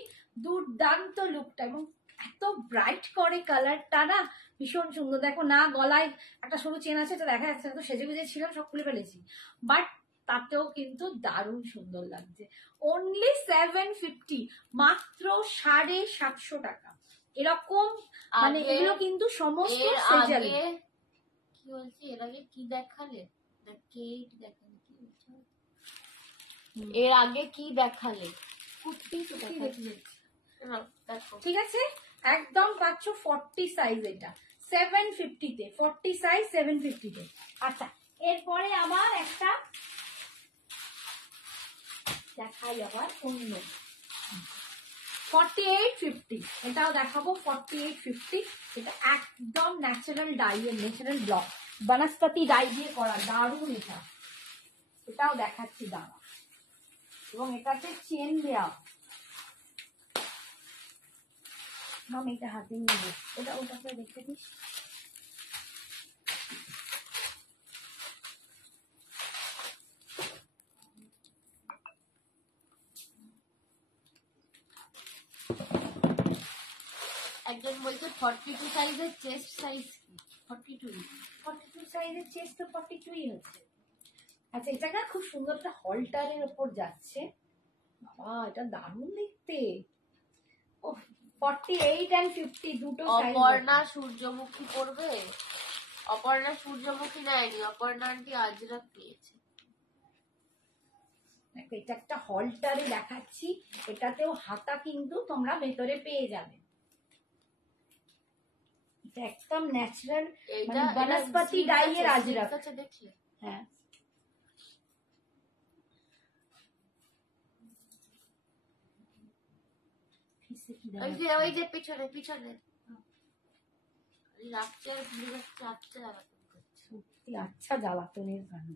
দুর্দান্ত লুকটা, এবং এত ব্রাইট করে কালারটা না, ভীষণ সুন্দর। দেখো না গলায় একটা সরু চেন আছে, এটা দেখা যাচ্ছে না, তো সেজে গুজে ছিলাম সব খুলে ফেলেছি, বাট তাতেও কিন্তু দারুণ সুন্দর লাগছে। অনলি 750, মাত্র 750 টাকা। এরকম মানে এগুলো কিন্তু সমস্ত সেজালে। কি বলছি, এর আগে কি দেখালে? এর আগে কি দেখালে? কুর্তি দেখো, ঠিক আছে, একদম পাচ্ছ 40 সাইজ, এটা 750 তে, 40 সাইজ 750 তে। আচ্ছা, এরপরে আবার একটা দেখাই, আবার অন্য 4850, এটাও দেখাবো 4850। এটা একদম ন্যাচারাল ডাই এর, ন্যাচারাল ব্লক বনস্পতি ডাই দিয়ে করা, দারুণ এটা। এটাও দেখাচ্ছি দাঁড়া, এবং এটাতে চেন দেওয়া। মাম এটা হাতে নিয়ে ওটা ওটাকে দেখতে দিস। একজন বলছে 42 সাইজের চেস্ট সাইজ কি? 42 সাইজের চেস্ট তো 42ই হচ্ছে। আচ্ছা, এটা না খুব সুন্দর একটা হলটারের উপর যাচ্ছে, বাবা এটা দারুণ দেখতে। ও 48 and 50 দুটো সাইজ। অপর্ণা সূর্যমুখী পড়বে? অপর্ণা সূর্যমুখী নেয়নি, অপর্ণা আন্টি আজরাক পেয়েছে। এটা একটা হলটারে দেখাচ্ছি, এটাতেও হাতা কিন্তু তোমরা ভেতরে পেয়ে যাবে। এটা একদম ন্যাচারাল মানে বনস্পতি ডাই এর আজরাক। দেখলে? হ্যাঁ, ওই যে পিছনে পিছনে আচ্ছা জ্বালাতনের কাণ্ড।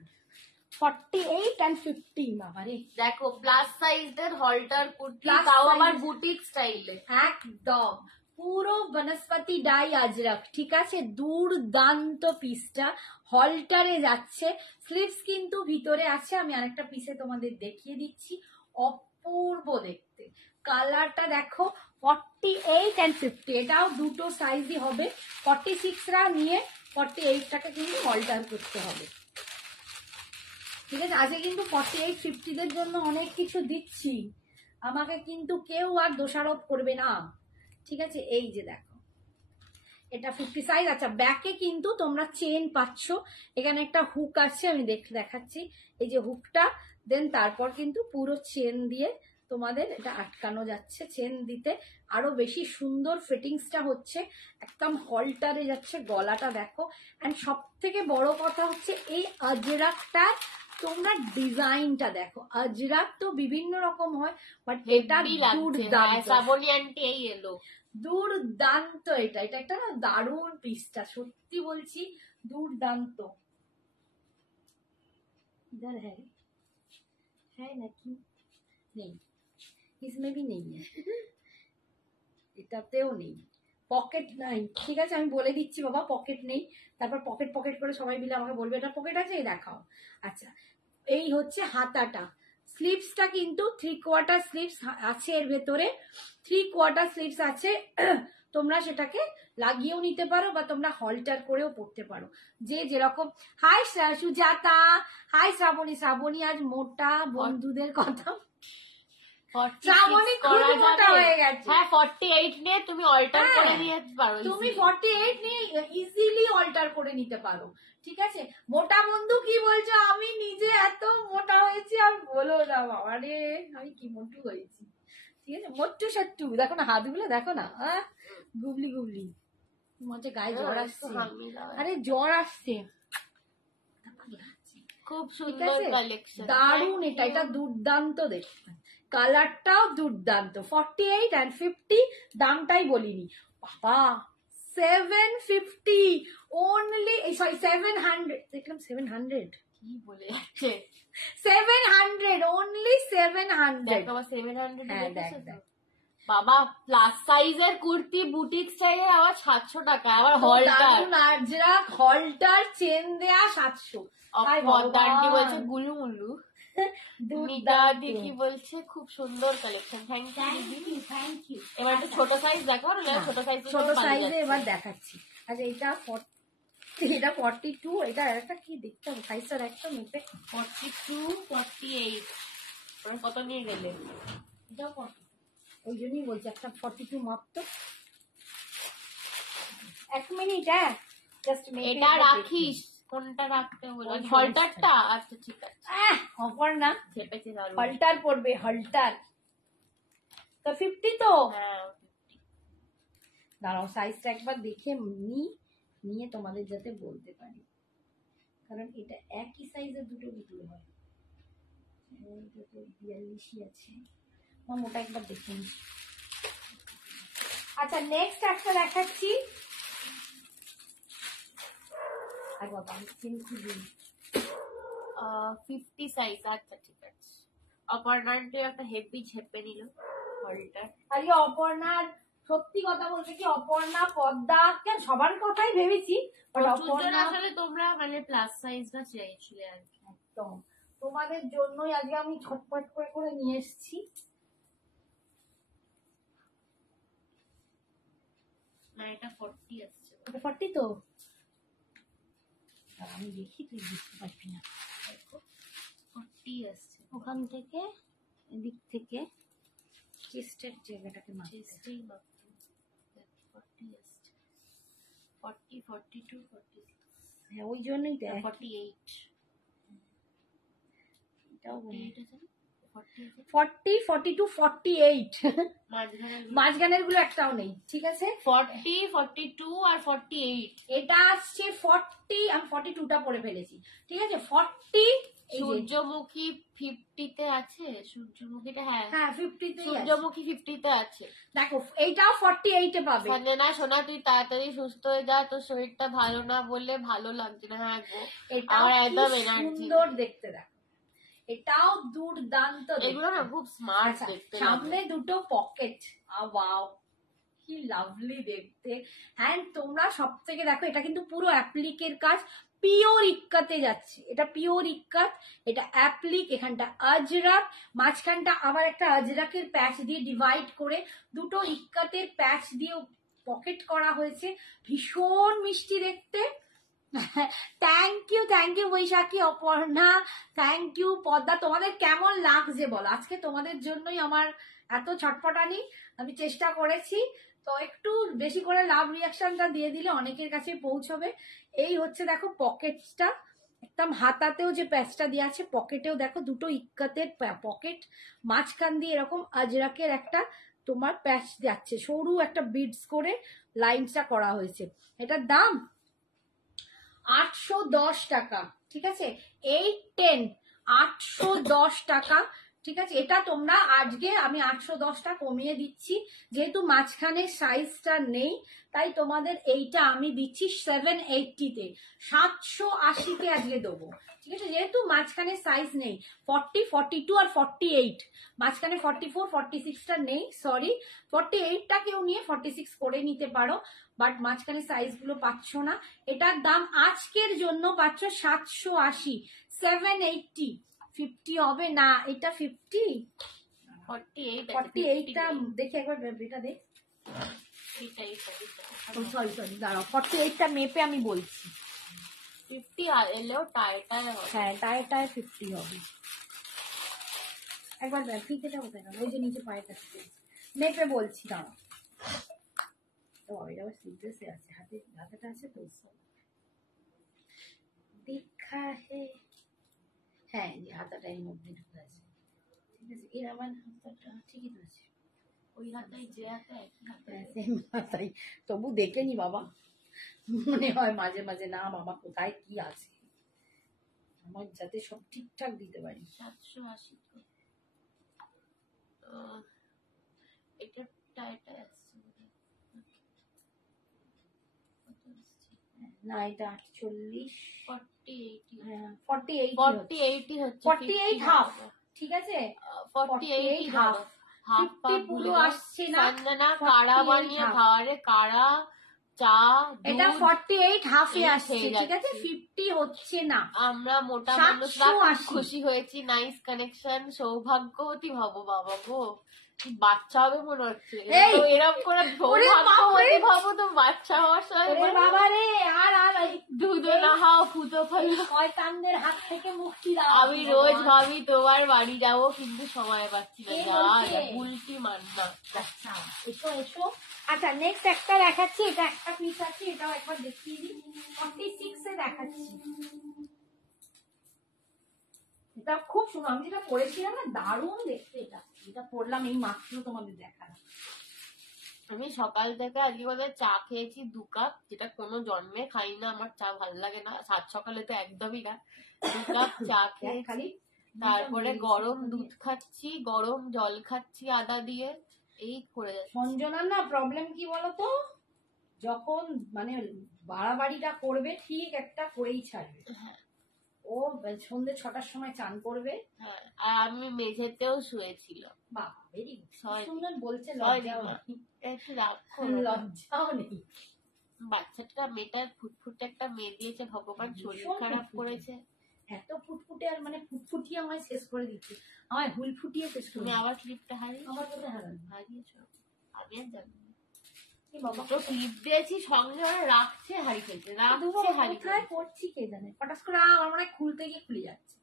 48 and 50 বাবারে। দেখো প্লাস সাইজের হলটার কুর্তি, তাও আবার বুটিক স্টাইলে, একদম পুরো বনস্পতি ডাই আজরাক, ঠিক আছে। দুর্দান্ত পিসটা হলটারে যাচ্ছে, স্লিভস কিন্তু ভিতরে আছে। আমি আরেকটা পিসে তোমাদের দেখিয়ে দিচ্ছি, অপূর্ব দেখতে। কালারটা দেখো, 48 and 50, এটাও দুটো সাইজই হবে। 46রা নিয়ে 48টাকে কিন্তু হলটার করতে হবে, ঠিক আছে। আজকে কিন্তু 48-50 দের জন্য অনেক কিছু দিচ্ছি, আমাকে কিন্তু কেউ আর দোষারোপ করবে না, ঠিক আছে। এই যে দেখো, এটা 50 সাইজ। আচ্ছা, ব্যাকে কিন্তু তোমরা চেন পাচ্ছ, এখানে একটা হুক আছে, আমি দেখাচ্ছি, এই যে হুকটা, দেন তারপর কিন্তু পুরো চেন দিয়ে তোমাদের এটা আটকানো যাচ্ছে। চেন দিতে আরো বেশি সুন্দর ফিটিংসটা হচ্ছে, একদম হলটারে যাচ্ছে। গলাটা দেখো, এন্ড সব থেকে বড় কথা হচ্ছে এই আজরাকটা তোমরা ডিজাইনটা দেখো। আজরাক তো বিভিন্ন রকম হয়, বাট এটা দুর্দান্ত। শ্রাবণী আন্টি এই এলো, দুর্দান্ত। এটা একটা না দারুণ পিসটা, সত্যি বলছি দুর্দান্ত। इधर है নাকি নেই, इसमें भी नहीं है, এটাতেও নেই, পকেট নাই, ঠিক আছে। আমি বলে দিচ্ছি বাবা, পকেট নেই, তারপর পকেট পকেট করে সবাই মিলে আমাকে বলবে এটা পকেট আছে, এই দেখাও। আচ্ছা, এই হচ্ছে হাতাটা। স্লিভসটা কিন্তু 3/4 স্লিভস আছে এর ভেতরে, 3/4 স্লিভস আছে। তোমরা সেটাকে লাগিয়েও নিতে পারো বা তোমরা হলটার করেও পড়তে পারো, যে যেরকম। Hi Sujata, hi Shrabani. শ্রাবণী আজ মোটা বন্ধুদের কথা, শ্রাবণী খুব মোটা হয়ে গেছে। হ্যাঁ, 48 নিয়ে তুমি অল্টার করে নিতে পারো, তুমি 48 নিয়ে ইজিলি অল্টার করে নিতে পারো, ঠিক আছে। মোটা বন্ধু কি বলছো, আমি নিজে এত মোটা হয়েছি আর বলো না বাবা রে, আমি কি মোটু হয়েছি, ঠিক আছে। মোট্টু সট্টু, দেখো না হাতগুলো, দেখো না, গুবলি গুবলি। মনে গায়ে জ্বর আসছে, আরে জ্বর আসছে। খুব ঠিক সুন্দর আছে কালেকশন, দারুণ, এটা দুর্দান্ত দেখতে, কালারটাও দুর্দান্ত। 48 and 50 দামটাই বলিনি বাবা, 750 অনলি, সরি 700, দেখলাম 700, কি বলে যাচ্ছে 700 অনলি 700। দেখ আমার 700 হ্যাঁ, দেখেছো দেখ, তো? দেখ। বাবা প্লাস সাইজের কুর্তি বুটিক স্টাইলে আবার 700 টাকা, আবার হলটার। আজরাক হলটার চেন দেয়া 700। হায় ভগবান। দান্ডি বলছে গুলু মুলু, নিদা দুর্দান্ত। দেখি বলছে খুব সুন্দর collection, thank you. Thank you. এবার একটু ছোট সাইজ দেখো না, ছোট সাইজ ছোট সাইজে এবার দেখাচ্ছি। আচ্ছা এটা 42, এটা একটা কি দেখতে হবে সাইজটার একটা মেপে। 42 48 কত নিয়ে গেলে? এটাও 40, ওই জন্যই বলছি একটা 42 মাপ তো। এক মিনিট, হ্যাঁ জাস্ট এটা রাখিস, কোনটা রাখতে বলো? হলটারটা? আচ্ছা ঠিক আছে, অফার না, চেপেছে দারুণ। হলটার পড়বে, হলটার তো 50 তো। হ্যাঁ দাঁড়াও সাইজটা একবার দেখে নিয়ে তোমাদের যাতে বলতে পারি, কারণ এটা একই সাইজের দুটো বিক্রি হয়। 42 আছে, ওটা একবার দেখে নিই। আচ্ছা নেক্সট একটা দেখাচ্ছি। আর বাবা আমি কিন্তু 50 সাইজ, আচ্ছা ঠিক আছে। অপরনান্টে একটা হেভি ঝেপে নিল হলটার। আজকে অপর্ণার, সত্যি কথা বলতে কি অপর্ণা পদ্মা সবার কথাই ভেবেছি, বাট অপর্ণা আসলে তোমরা মানে প্লাস সাইজটা চাইছিলে আর কি। একদম তোমাদের জন্যই আজকে আমি ছটপট করে নিয়ে এসেছি। না এটা 40 আসছে, এটা 40 তো, আমি দেখি তুই বুঝতে পারবি না। 40 আসছে ওখান থেকে এদিক থেকে চেস্টের জায়গাটাকে মারতে, চেস্টেই মাত্র 40 আসছে, 40 42 46, হ্যাঁ ওই জন্যই তো 48 এটাও 48 আছে না? 40 আছে 40 42 48 মাঝখানে মাঝখানের গুলো একটাও নেই, ঠিক আছে 40 42 আর 48। এটা আসছে 40, আমি 42টা পরে ফেলেছি, ঠিক আছে 40। সূর্যমুখী 50 তে আছে, সূর্যমুখীটা হ্যাঁ হ্যাঁ 50 তে সূর্যমুখী 50 তে আছে। দেখো এইটাও 48 এ পাবে। সঞ্জনা সোনা তুই তাড়াতাড়ি সুস্থ হয়ে যা, তোর শরীরটা ভালো না বলে ভালো লাগছে না। হ্যাঁ গো এটাও আমার একদম কি এনার্জি সুন্দর দেখতে, দেখো এটাও দুর্দান্ত দেখতে। এগুলো না খুব স্মার্ট আচ্ছা, দেখতে সামনে দুটো পকেট, ওয়াও কি লাভলি দেখতে। এন্ড তোমরা সব থেকে দেখো এটা কিন্তু পুরো অ্যাপ্লিকের কাজ, পিওর ইক্কাতে যাচ্ছে, এটা পিওর ইক্কাত, এটা অ্যাপ্লিক, এখানটা আজরাক, মাঝখানটা আবার একটা আজরাকের প্যাচ দিয়ে ডিভাইড করে দুটো ইক্কাতের প্যাচ দিয়ে পকেট করা হয়েছে, ভীষণ মিষ্টি দেখতে। Thank you Baishakhi, Aparna, thank you Padma. তোমাদের কেমন লাগছে বলো? আজকে তোমাদের জন্যই আমার এত ছটফটানি, আমি চেষ্টা করেছি, তো একটু বেশি করে লাভ রিয়াকশনটা দিয়ে দিলে অনেকের কাছে পৌঁছবে। এই হচ্ছে দেখো পকেটটা, একদম হাতাতেও যে প্যাচটা দেওয়া আছে, পকেটেও দেখো দুটো ইক্কাতের পকেট, মাঝখান দিয়ে এরকম আজরাকের একটা তোমার প্যাচ যাচ্ছে, সরু একটা বিডস করে লাইনটা করা হয়েছে। এটার দাম 810 টাকা, ঠিক আছে 810, 810 টাকা, ঠিক আছে। এটা তোমরা আজকে আমি 810টা কমিয়ে দিচ্ছি, যেহেতু মাঝখানে সাইজটা নেই, তাই তোমাদের এইটা আমি দিচ্ছি 780 তে, 780 তে আজকে দেবো, ঠিক আছে। যেহেতু মাঝখানে সাইজ নেই, 40 42 আর 48, মাঝখানে 44 46টা নেই, সরি 48টা কেউ নিয়ে 46 করে নিতে পারো, বাট মাঝখানে সাইজ গুলো পাচ্ছ না। এটার দাম আজকের জন্য পাচ্ছ 780, 780, 50 হবে না, এটা 50 48টা দেখি একবার এটা দেখ, সরি দাঁড়াও, 48টা মেপে আমি বলছি, 50 এলেও টায়ার হ্যাঁ টায়ার 50 হবে। একবার ফিতেটা কোথায় গেল, ওই যে নিচে পায়েটা মেপে বলছি, দাঁড়াও তো এটা আবার সিরিয়াসে আছে, হাতেটা আছে তো দেখা হে, হ্যাঁ যে হাতাটা এর মধ্যে ঢুকে আছে, ঠিক আছে এর আমার হাতটা ঠিকই তো আছে, ওই হাতায় যে হাতায় সেম হাতাই, তবু দেখে নি বাবা, মনে হয় মাঝে মাঝে না বাবা কোথায় কি আছে, আমার যাতে সব ঠিকঠাক দিতে পারি। 780 তো এটা টাইটা আছে না, এটা 48 হ্যাঁ 48 হচ্ছে 48 হাফ, ঠিক আছে 48 হাফ 50 পুরো আসছে না। সঞ্জনা কাড়া বানিয়ে খাওয়ারে, কাড়া চা এটা 48 হাফে এই আসছে, খেয়ে ঠিক আছে, যাচ্ছি। 50 হচ্ছে না। আমরা মোটা মানুষরা খুব 780 খুশি হয়েছি। নাইস কানেকশন, সৌভাগ্যবতী ভাবো বাবা গো, কি বাচ্চা হবে মনে হচ্ছে। এই! এরকম করে সৌভাগ্যবতী ভাবো তো বাচ্চা হওয়ার সময় ওরে বাবা রে, আর এই দুধে না হাও ফুটো ফেলো। শয়তানদের হাত থেকে মুক্তি দাও। আমি রোজ ভাবি তোমার বাড়ি যাবো, কিন্তু সময় পাচ্ছি না। কে যা বলছে? উল্টি মান্না। আচ্ছা এসো এসো। আচ্ছা নেক্সট একটা দেখাচ্ছি, এটা একটা পিস আছে, এটাও একবার দেখিয়ে দিই। 46 এ দেখাচ্ছি। এটা খুব সুন্দর, আমি যেটা পরেছিলাম না, দারুণ দেখতে। এটা পরলাম এই মাত্র, তোমাদের দেখালাম। আমি সকাল থেকে আজকে বোধহয় চা খেয়েছি 2 কাপ, যেটা কোনো জন্মে খাই না, আমার চা ভালো লাগে না, সাত সকালে তো একদমই না। 2 কাপ চা খেয়ে খালি তারপরে গরম দুধ খাচ্ছি, গরম জল খাচ্ছি আদা দিয়ে, এই করে যাচ্ছে। সঞ্জনার না প্রবলেম কি বলতো, যখন মানে বাড়াবাড়িটা করবে ঠিক একটা করেই ছাড়বে। ও সন্ধ্যে 6টার সময় চান করবে। হ্যাঁ, আর আমি মেঝেতেও শুয়েছিল। বাবা ভেরি Sorry. সুন্দর বলছে, Sorry, লজ্জাও মা। নেই। একটু রাগ করো। লজ্জাও নেই। বাচ্চাটা মেয়েটার ফুটফুটে একটা মেয়ে দিয়েছে ভগবান, শরীর ভীষণ খারাপ ফুটফুটে। করেছে। এত ফুটফুটে, আর মানে ফুটফুটিয়ে আমায় শেষ করে দিচ্ছে, আমায় হুল ফুটিয়ে শেষ করে তুমি দিচ্ছে। আবার ক্লিপটা হারিয়ে আমার কোথায় হারানো? হারিয়েছ? আমি আর জানি না। কি বাবা, তো ক্লিপ দিয়েছি সঙ্গে, ওরা রাখছে হারিয়ে ফেলছে, দুবার রাখছে হারিয়ে কোথায় ফেলছে। করছি কে জানে, হঠাৎ করে আমার মনে হয় খুলতে গিয়ে খুলে যাচ্ছে।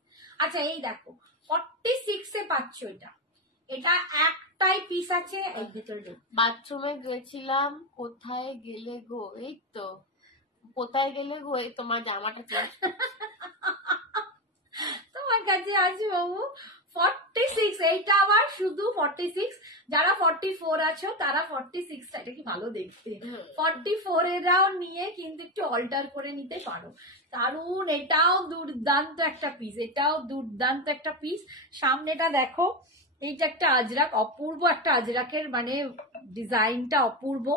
আচ্ছা এই দেখো 46 এ পাচ্ছ এটা। এটা একটাই পিস আছে এই ভেতরে। বাথরুমে গেছিলাম, কোথায় গেলে গো, এই তো কোথায় গেলে গো, এই তোমার জামাটা চেঞ্জ। তোমার কাছে আছে বাবু 46, এইটা আবার শুধু 46। যারা 44 আছো তারা 46টা, এটা কি ভালো দেখতে, 44 এরাও নিয়ে কিন্তু একটু অল্টার করে নিতে পারো। দারুন, এটাও দুর্দান্ত একটা পিস, এটাও দুর্দান্ত একটা পিস। সামনেটা দেখো, এইটা একটা আজরাক, অপূর্ব একটা আজরাকের মানে ডিজাইনটা অপূর্ব।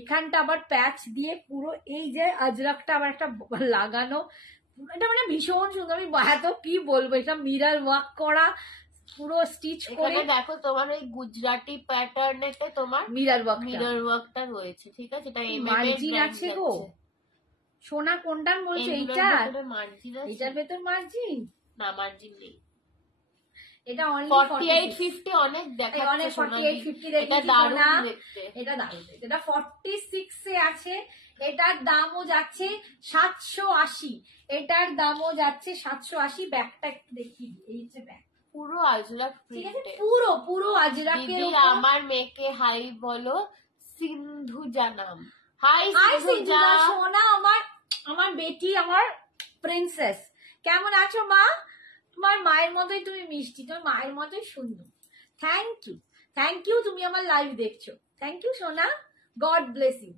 এখানটা আবার প্যাচ দিয়ে পুরো এই যে আজরাকটা আবার একটা লাগানো, এটা মানে ভীষণ সুন্দর। আমি এত কি বলবো, এটা মিরর ওয়ার্ক করা, পুরো স্টিচ করে। এখানে দেখো তোমার ওই গুজরাটি প্যাটার্নেতে তোমার মিরর ওয়ার্কটা রয়েছে, ঠিক আছে। এটা মার্জিন আছে গো সোনা, কোনটার বলছে এইটা? মার্জিন আছে, এটার ভেতর মার্জিন না মার্জিন নেই। এটা অনলি 48 50 অনেক দেখাচ্ছে, অনেক সোনা 48 50 এটা দেখেছি দারুণ সোনা, দেখতে। এটা দারুণ দেখতে। এটা 46 এ আছে, এটার দামও যাচ্ছে 780, এটার দামও যাচ্ছে 780। ব্যাগটা একটু দেখিয়ে দিই, এই যে ব্যাগ পুরো আজরাক ঠিক আছে, প্রিন্টে। পুরো পুরো আজরাকের দিদি উপর। আমার মেয়েকে হাই বলো, সিন্ধুজা নাম। High high সিন্ধুজা। সিন্ধুজা সোনা, আমার বেটি, আমার প্রিন্সেস, কেমন আছো মা? তোমার মায়ের মতোই তুমি মিষ্টি, তোমার মায়ের মতোই সুন্দর। থ্যাংক ইউ, তুমি আমার লাইভ দেখছো, থ্যাংক ইউ সোনা, গড ব্লেস ইউ।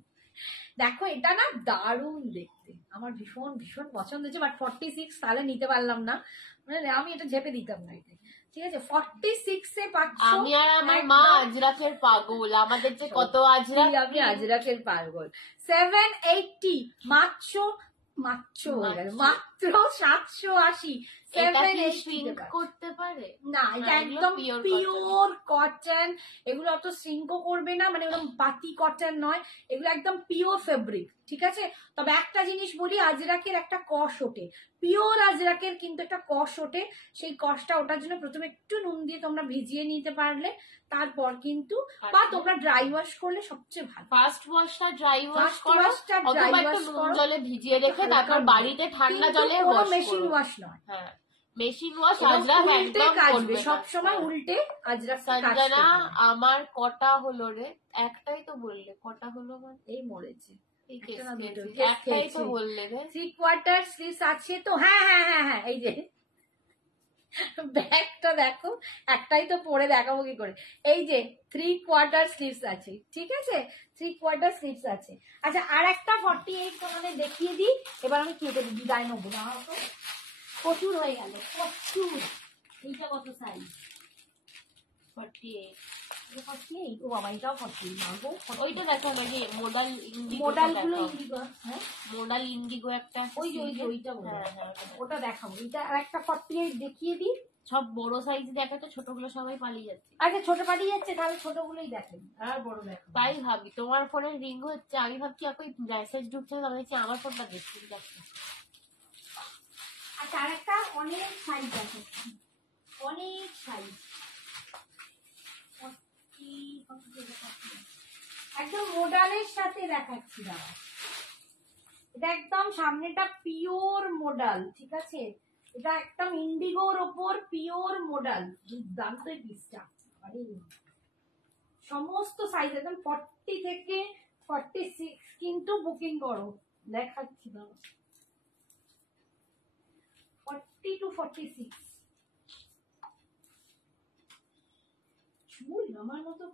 দেখো এটা না দারুণ দেখতে, আমার ভীষণ ভীষণ পছন্দ হয়েছে, বাট 46 তাহলে নিতে পারলাম না, মানে আমি এটা ঝেপে দিতাম না এটা, ঠিক আছে। 46 এ পাচ্ছ। আমি আর আমার মা আজরাকের পাগল, আমাদের যে কত আজরাক। আমি আজরাকের পাগল। 780 মাত্র হয়ে গেল, মাত্র 780। এটা কি shrink করতে পারে? না, এটা একদম পিওর কটন, এগুলো অত সিঙ্কও করবে না, মানে একদম পাতি কটন নয়, এগুলো একদম পিওর ফেব্রিক, ঠিক আছে। তবে একটা জিনিস বলি, আজরাকের একটা কষ ওঠে, পিওর আজরাকের কিন্তু একটা কষ ওঠে, সেই কষটা ওঠার জন্য প্রথমে একটু নুন দিয়ে তোমরা ভিজিয়ে নিতে পারলে, তারপর কিন্তু, বা তোমরা ড্রাই ওয়াশ করলে সবচেয়ে ভালো। ফার্স্ট ওয়াশটা ড্রাই ওয়াশ First করো, wash টা dry অথবা একটু wash নুন করো, জলে ভিজিয়ে রেখে তারপর বাড়িতে ঠান্ডা জলে কোনো ওয়াশ মেশিন করো। ওয়াশ নয়, হ্যাঁ, মেশিন ওয়াশ এবং আজরাক উল্টে একদম কাচবে, করবে না। সবসময় উল্টে আজরাক সঞ্জনা আমার কটা হলো রে? একটাই তো বললে, কটা হলো মানে? এই মরেছে, এই একটা না দুটো, একটাই তো বললে রে। 3/4 স্লিভস আছে তো, হ্যাঁ, এই যে ব্যাগটা দেখো, একটাই তো পরে দেখাবো কি করে, এই যে 3/4 স্লিভস আছে, ঠিক আছে, 3/4 স্লিভস আছে। আচ্ছা আর একটা 48 তোমাদের দেখিয়ে দিই, এবার আমি কেটে দিই, বিদায় নেবো না তো। প্রচুর হয়ে গেল, প্রচুর। এইটা কত সাইজ? 48। 48? ও বাবা, এটাও 48 না গো। ওইটা দেখো মানে মোডাল ইন্ডিগো, মডেলগুলো ইন্ডিগো, হ্যাঁ মোডাল ইন্ডিগো একটা, ওই যে ওইটা বলো। হ্যাঁ, ওটা দেখাবো। এটা আর একটা 48 দেখিয়ে দিই। সব বড় সাইজ দেখে তো ছোটগুলো সবাই পালিয়ে যাচ্ছে। আচ্ছা, ছোট পাঠিয়ে যাচ্ছে, তাহলে ছোটগুলোই দেখেন, আর বড় দেখো। তাই ভাবি তোমার ফোনে রিং হচ্ছে, আমি ভাবছি আপনি মেসেজ ঢুকছে না, ভাবছি আমার ফোনটা দেখছি। আচ্ছা, আর একটা অনেক সাইজ দেখাচ্ছি, অনেক সাইজ। একদম মোডালের সাথে দেখাচ্ছি দাঁড়া। এটা একদম সামনেটা পিওর মোডাল, ঠিক আছে? এটা একদম ইন্ডিগোর ওপর পিওর মোডাল, দুর্দান্ত পিসটা। সমস্ত সাইজ একদম 40 থেকে 46 কিন্তু বুকিং করো, দেখাচ্ছি দাঁড়া। 40 to 46। চুল আমার মতো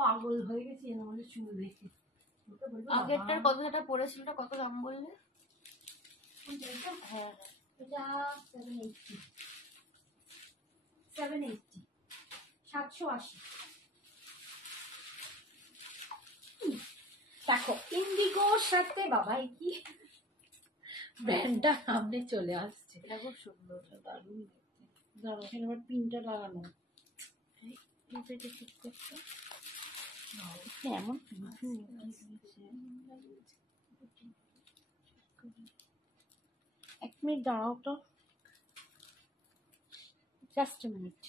পাগল হয়ে গেছি আমাদের চুল দেখে। আগেরটার কথাটা পড়েছিল, কত দাম বললে? হ্যাঁ, এটা 780, 780। দেখো ইন্ডিগোর সাথে বাবা কি ব্র্যান্ডটা সামনে চলে আসছে। এটা খুব সুন্দর, দারুণ দেখতে। দাঁড়াও, এখানে আবার পিনটা লাগানো। ঠিক করতে এমন এক মিনিট দাঁড়াও তো, জাস্ট মিনিট।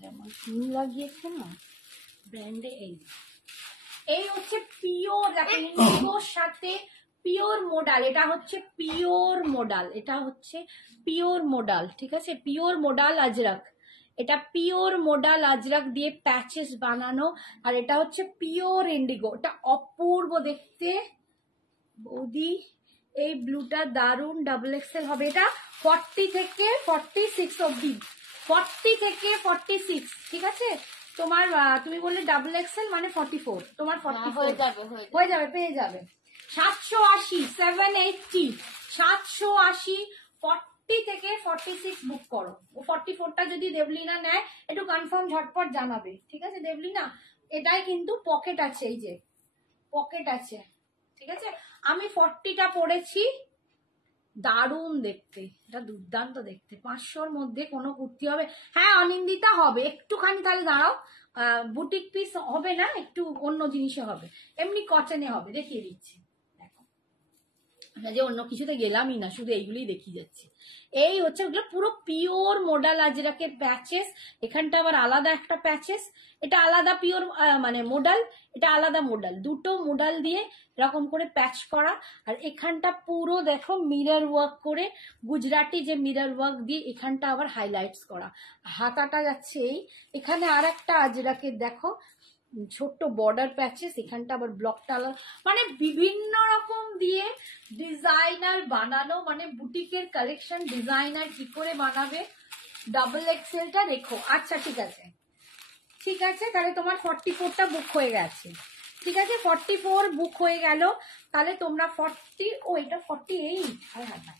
যেমন পিন লাগিয়েছে না ব্র্যান্ডে, এই হচ্ছে পিওর, দেখো ইন্ডিগোর সাথে পিওর মোডাল। এটা হচ্ছে পিওর মোডাল, এটা হচ্ছে পিওর মোডাল, ঠিক আছে? পিওর মোডাল আজরাক, এটা পিওর মোডাল আজরাক দিয়ে প্যাচেস বানানো। আর এটা হচ্ছে পিওর ইন্ডিগো, এটা অপূর্ব দেখতে বৌদি। এই ব্লুটা দারুন, ডাবল এক্সেল হবে। এটা 40 থেকে 46 অব্দি, 40 থেকে 46, ঠিক আছে? তোমার তুমি বললে ডাবল এক্সেল মানে 44, তোমার 44 হয়ে যাবে, পেয়ে যাবে। 780, 780, 780, 40 থেকে 46 বুক করো। ও 44টা যদি দেবলিনা নেয় একটু কনফার্ম ঝটপট জানাবে, ঠিক আছে দেবলিনা? এটাই কিন্তু পকেট আছে, এই যে পকেট আছে, ঠিক আছে? আমি 40টা পরেছি, দারুণ দেখতে, এটা দুর্দান্ত দেখতে। 500-র মধ্যে কোনো কুর্তি হবে? হ্যাঁ অনিন্দিতা হবে, একটুখানি তাহলে দাঁড়াও, বুটিক পিস হবে না, একটু অন্য জিনিসে হবে, এমনি কটনে হবে, দেখিয়ে দিচ্ছি। দেখো আমরা যে অন্য কিছুতে গেলামই না, শুধু এইগুলোই দেখিয়ে যাচ্ছি। এই হচ্ছে ওগুলো পুরো পিওর মোডাল আজরাকের প্যাচেস। এখানটা আবার আলাদা একটা প্যাচেস, এটা আলাদা পিওর মানে মোডাল, এটা আলাদা মোডাল, দুটো মোডাল দিয়ে এরকম করে প্যাচ করা। আর এখানটা পুরো দেখো মিরর ওয়ার্ক করে, গুজরাটি যে মিরর ওয়ার্ক দিয়ে এখানটা আবার হাইলাইটস করা। হাতাটা যাচ্ছে এই, এখানে আর একটা আজরাকের দেখো ছোট্ট বর্ডার প্যাচেস, এখানটা আবার ব্লক টালার, মানে বিভিন্ন রকম দিয়ে ডিজাইনার বানানো, মানে বুটিকের কালেকশন ডিজাইনার কি করে বানাবে। ডাবল এক্সেলটা রেখো। আচ্ছা ঠিক আছে, ঠিক আছে, তাহলে তোমার 44টা বুক হয়ে গেছে, ঠিক আছে? 44 বুক হয়ে গেল, তাহলে তোমরা 40, ও এটা 48, হ্যাঁ হ্যাঁ হ্যাঁ,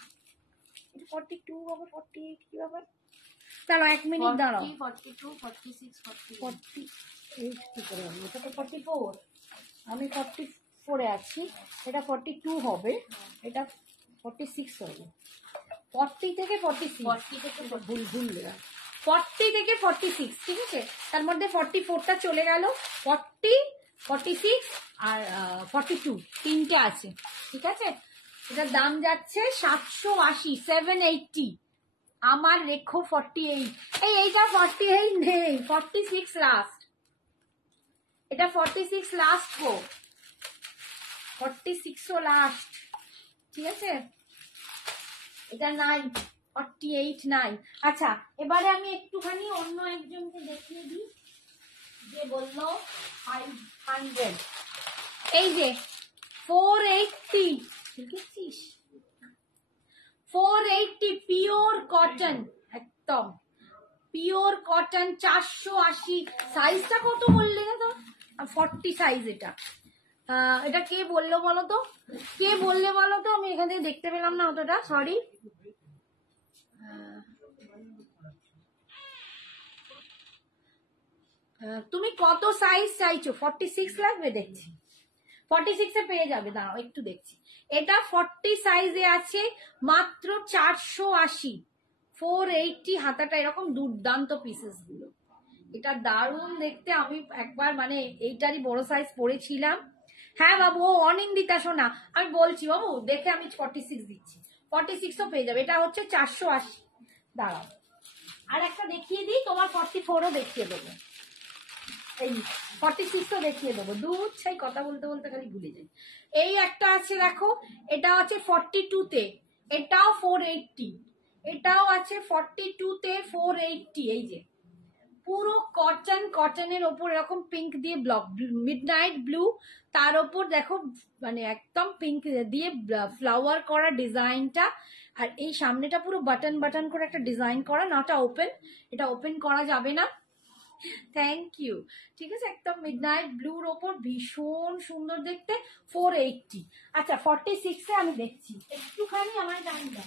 এটা 42 আবার 48 কি ব্যাপার? দাঁড়াও 1 মিনিট দাঁড়াও। 42, 46, 48 কি করে হবে? এটা তো 44, আমি 44-এ আছি, এটা 42 হবে, এটা 46 হবে। 40 থেকে 46, 40 থেকে ভুল 40 থেকে 46, ঠিক আছে? তার মধ্যে 44টা চলে গেল, 40, 46 আর 42 তিনটে আছে, ঠিক আছে? এটার দাম যাচ্ছে 780, 780। আমার রেখো 48, এইটা 48 নেই, 46 লাস্ট, এটা 46 লাস্ট গো, 46ও লাস্ট, ঠিক আছে? এটা নাই, 48 নাই। আচ্ছা এবারে আমি একটুখানি অন্য একজনকে দেখিয়ে দিই, যে বললো 500, এই যে 480, দেখেছিস? 480 পিওর কটন, একদম পিওর কটন, 480। সাইজটা কত বললে না তো? 40 সাইজ। এটা এটা কে বললো বলো তো, কে বললে বলো তো? আমি এখান থেকে দেখতে পেলাম না অতটা, সরি। তুমি কত সাইজ চাইছো? 46 লাগবে দেখছি। 46 এ পেয়ে যাবে, দাঁড়াও একটু দেখছি। এটা 40 সাইজে আছে মাত্র 480। 480 হাতাটা এরকম দুর্দান্ত পিসেস গুলো, এটা দারুণ দেখতে। আমি একবার মানে এইটারই বড় সাইজ পরেছিলাম। হ্যাঁ বাবু, ও অনিন্দিতা শোনা, আমি বলছি বাবু দেখে আমি 46 দিচ্ছি। 46ও পেয়ে যাবে, এটা হচ্ছে 480। দাঁড়াও আর একটা দেখিয়ে দিই, তোমার 44ও দেখিয়ে দেবো, এই 46ও দেখিয়ে দেবো। দুধ ছাই কথা বলতে বলতে খালি ভুলে যাই। এই একটা আছে দেখো, এটা আছে 42-তে, এটাও 480। এটাও আছে 42-তে 480। এই যে পুরো কটনের ওপর এরকম পিঙ্ক দিয়ে ব্লক, মিডনাইট ব্লু, তার ওপর দেখো মানে একদম পিঙ্ক দিয়ে ফ্লাওয়ার করা ডিজাইনটা। আর এই সামনেটা পুরো বাটন করে একটা ডিজাইন করা, নাটা ওপেন, এটা ওপেন করা যাবে না। Thank you. ঠিক আছে, একদম মিডনাইট ব্লুর ওপর ভীষণ সুন্দর দেখতে, 480। আচ্ছা 46-এ আমি দেখছি, একটুখানি আমার জানটা।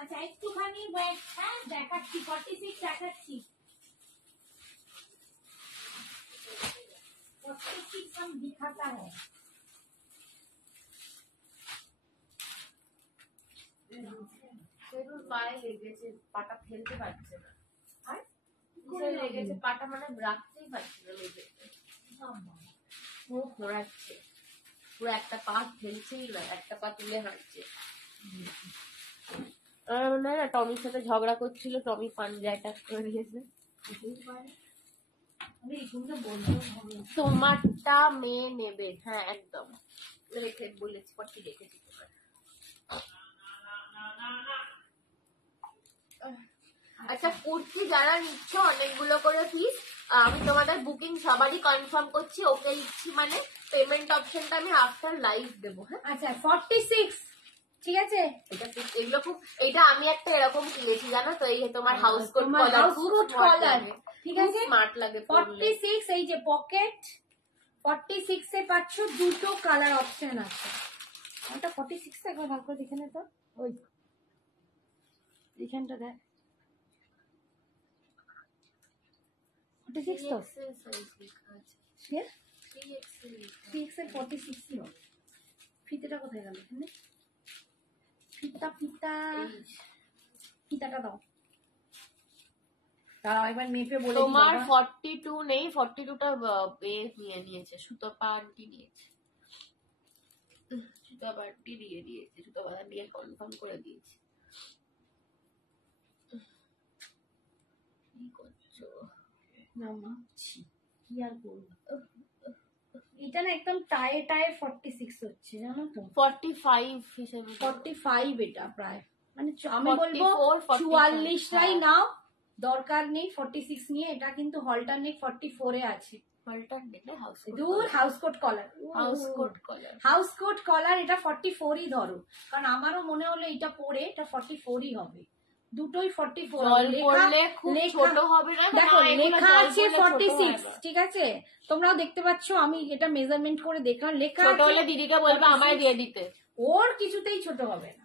আচ্ছা একটুখানি হ্যাঁ দেখাচ্ছি, 46 দেখাচ্ছি। 46 हम दिखाता है। পায়ে লেগেছে, পাটা ফেলতে পারছে না। আর লেগেছে পাটা, মানে রাখতেই পারছে না, লেগেছে ও ঘোরাচ্ছে পুরো, একটা পা ফেলছেই না, একটা পা তুলে হাঁটছে। না না, টমির সাথে ঝগড়া করছিল, টমি পাঞ্জা অ্যাটাক করে দিয়েছে। তোমারটা মেয়ে নেবে, হ্যাঁ একদম রেখে বলেছি, পটি রেখেছি তোমার। আচ্ছা কুর্তি যারা নিচ্ছ অনেকগুলো করে পিস, আমি তোমাদের বুকিং সবারই কনফার্ম করছি, ওকে দিচ্ছি, মানে পেমেন্ট অপশনটা আমি আফটার লাইভ দেবো। হ্যাঁ আচ্ছা 46 ঠিক আছে। এগুলো খুব, এটা আমি একটা এরকম কিনেছি জানো তো, এই তোমার হাউস কোট কলার, ঠিক আছে স্মার্ট লাগে। 46 এই যে পকেট, 46 এ পাচ্ছ দুটো কালার অপশন আছে। এটা 46 টা একবার ভালো করে দেখে নে তো, ওই এখানটা দেখ 46 তো, 3x এর 46 ছিল। ফিতেটা কোথায় গেল? এখানে ফিতাটা দাও, তাও একবার মেপে বলে দিই। তোমার 42 নেই, 42টা নিয়ে নিয়েছে, সুতো পান্টি নিয়েছে, সুতো পান্টি দিয়ে দিয়েছে, সুতো পাতা দিয়ে কনফার্ম করে দিয়েছে। কি করছো? না মা কি আর করবো, এটা না একদম টায়ে 46 হচ্ছে জানো তো, 45 হিসেবে 45 এটা প্রায়, মানে আমি 44, বলবো 45 44টাই নাও, দরকার নেই 46 নিয়ে। এটা কিন্তু হলটার নেক 44 এ আছে। হলটার নেক না, হাউস দূর হাউস কোট কলার, হাউস কোট কলার, হাউস কোট কলার, এটা 44ই ধরো, কারণ আমারও মনে হলো এটা পরে এটা 44ই হবে, দুটোই 44। ছোট হবে না, দেখো লেখা আছে 46, ঠিক আছে, তোমরাও দেখতে পাচ্ছ, আমি এটা মেজারমেন্ট করে দেখলাম, লেখা ছোট হলে দিদিকে বলবে আমায় দিয়ে দিতে, ওর কিছুতেই ছোট হবে না।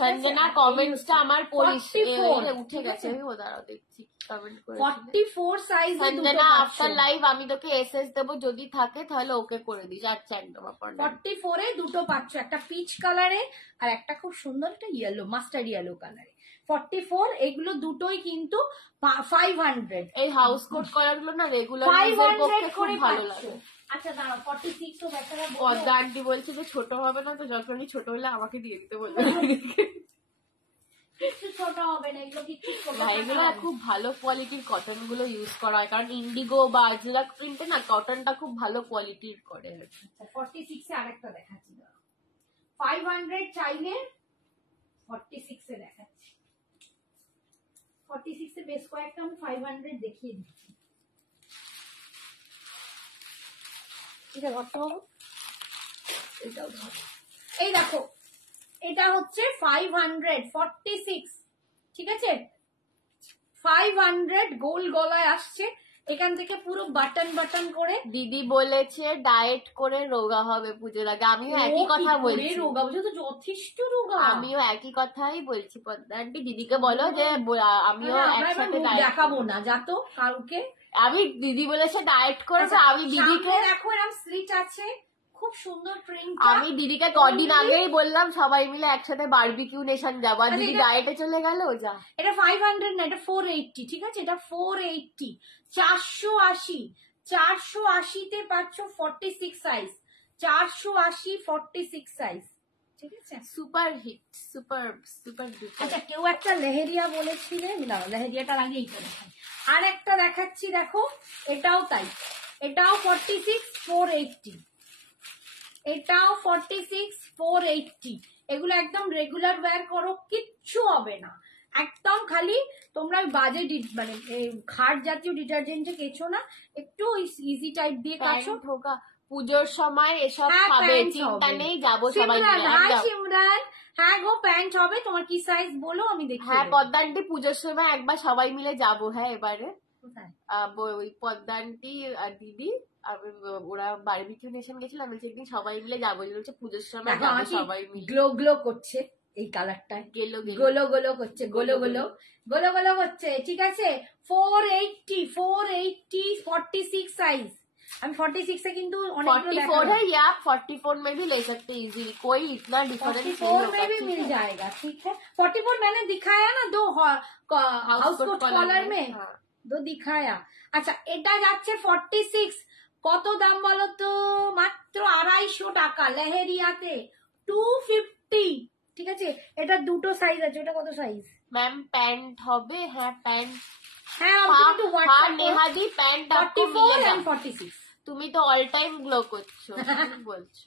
সঞ্জনা কমেন্টসটা আমার পড়িস, উঠে গেছে, ও দাঁড়াও দেখছি কমেন্ট করে। 44 সাইজ সঞ্জনা আফটার লাইভ আমি তোকে এসএস দেবো, যদি থাকে তাহলে ওকে করে দিস। আচ্ছা একদম 44 এ দুটো পাচ্ছ, একটা পিচ কালারে আর একটা খুব সুন্দর একটা ইয়েলো, মাস্টার্ড ইয়েলো কালারে। 44 এগুলো দুটোই কিন্তু 500। এই হাউস কোট কলারগুলো না রেগুলার 500 খুব করে ভালো পাচ্ছ। লাগে। আচ্ছা দাঁড়াও 46 তো বেচারা পদ্মা আন্টি বলছে যে ছোট হবে না, তো যখনই ছোট হলে আমাকে দিয়ে দিতে বলবে। কিছু ছোট হবে না, এগুলো কিছু এগুলো খুব ভালো কোয়ালিটির কটন গুলো ইউজ করা হয়, কারণ ইন্ডিগো বা আজরাক প্রিন্টে না কটনটা খুব ভালো কোয়ালিটির করে। 46 এ আরেকটা দেখাচ্ছি, 500 চাইলে 46 এ দেখাচ্ছি। 46 এ বেশ কয়েকটা আমি 500 দেখিয়ে দিচ্ছি। ঠিক আছে, ধরতে হবে এটাও ধর। এই দেখো এটা হচ্ছে 546, ঠিক আছে, 500 গোল গলায় আসছে, এখান থেকে পুরো বাটন বাটন করে। দিদি বলেছে ডায়েট করে রোগা হবে পুজোর আগে, আমিও একই কথা বলছি। রোগা বলছে তো যথেষ্ট রোগা, আমিও একই কথাই বলছি। পদ্মা আন্টি দিদিকে বলো যে আমিও একসাথে দেখাবো না যাতো কাউকে। আমি দিদি বলেছে ডায়েট করবে, আমি দিদিকে দেখো এরকম স্লিট আছে, খুব সুন্দর প্রিন্ট। আমি দিদিকে কদিন আগেই বললাম সবাই মিলে একসাথে বারবিকিউ নেশন যাবো, আর দিদি ডায়েটে চলে গেল। যা, এটা 500 না, এটা 480, ঠিক আছে, এটা 480, 480, 480 তে পাচ্ছ 46 সাইজ, 480 46 সাইজ, ঠিক আছে, super hit, super super duper. আচ্ছা কেউ একটা লেহেরিয়া বলেছিলেন, না লেহেরিয়াটার আগে এইটা দেখাই, আর একটা দেখাচ্ছি দেখো, এটাও তাই, এটাও 46 480, এটাও 46 480, এগুলো একদম রেগুলার ওয়্যার করো, কিচ্ছু হবে না, একদম খালি তোমরা বাজে মানে খাট জাতীয় ডিটারজেন্টে কেছো না, একটু ইজি টাইপ দিয়ে কাছো। পুজোর সময় এসব খাবে, চিন্তা নেই, যাবো সবাই মিলে। হাই সিমরান, হ্যাঁ গো প্যান্ট হবে, তোমার কি সাইজ বলো আমি দেখি। হ্যাঁ পদ্মা আন্টি পুজোর সময় একবার সবাই মিলে যাবো। হ্যাঁ এবারে ওই পদ্মা আন্টি আর দিদি ওরা বারবিকিউ নেশন গেছিল, আমি একদিন সবাই মিলে যাবো, পুজোর সময় যাবো সবাই মিলে। গ্লো গ্লো করছে এই কালারটা, গোলো গোলো করছে, গোলো গোলো গোলো গোলো করছে, ঠিক আছে, 480 480 46 সাইজ। আমি 46 এ কিন্তু অনেকগুলো 44 है या 44 में भी ले सकते हैं इजीली, कोई इतना डिफरेंस नहीं होगा, 44 में भी मिल जाएगा, ठीक है। 44 मैंने दिखाया ना, दो हाउस कोट कॉलर में, दो दिखाया। আচ্ছা এটা যাচ্ছে 46, কত দাম বলো তো, মাত্র 250 টাকা লেহেরিয়াতে, 250, ঠিক আছে, এটা দুটো সাইজ আছে, ওটা কত সাইজ ম্যাম? প্যান্ট হবে, হ্যাঁ প্যান্ট, হ্যাঁ নেহাদি প্যান্ট आपको मिलेगा। 46 তুমি তো অল টাইম গ্লো করছো, বলছো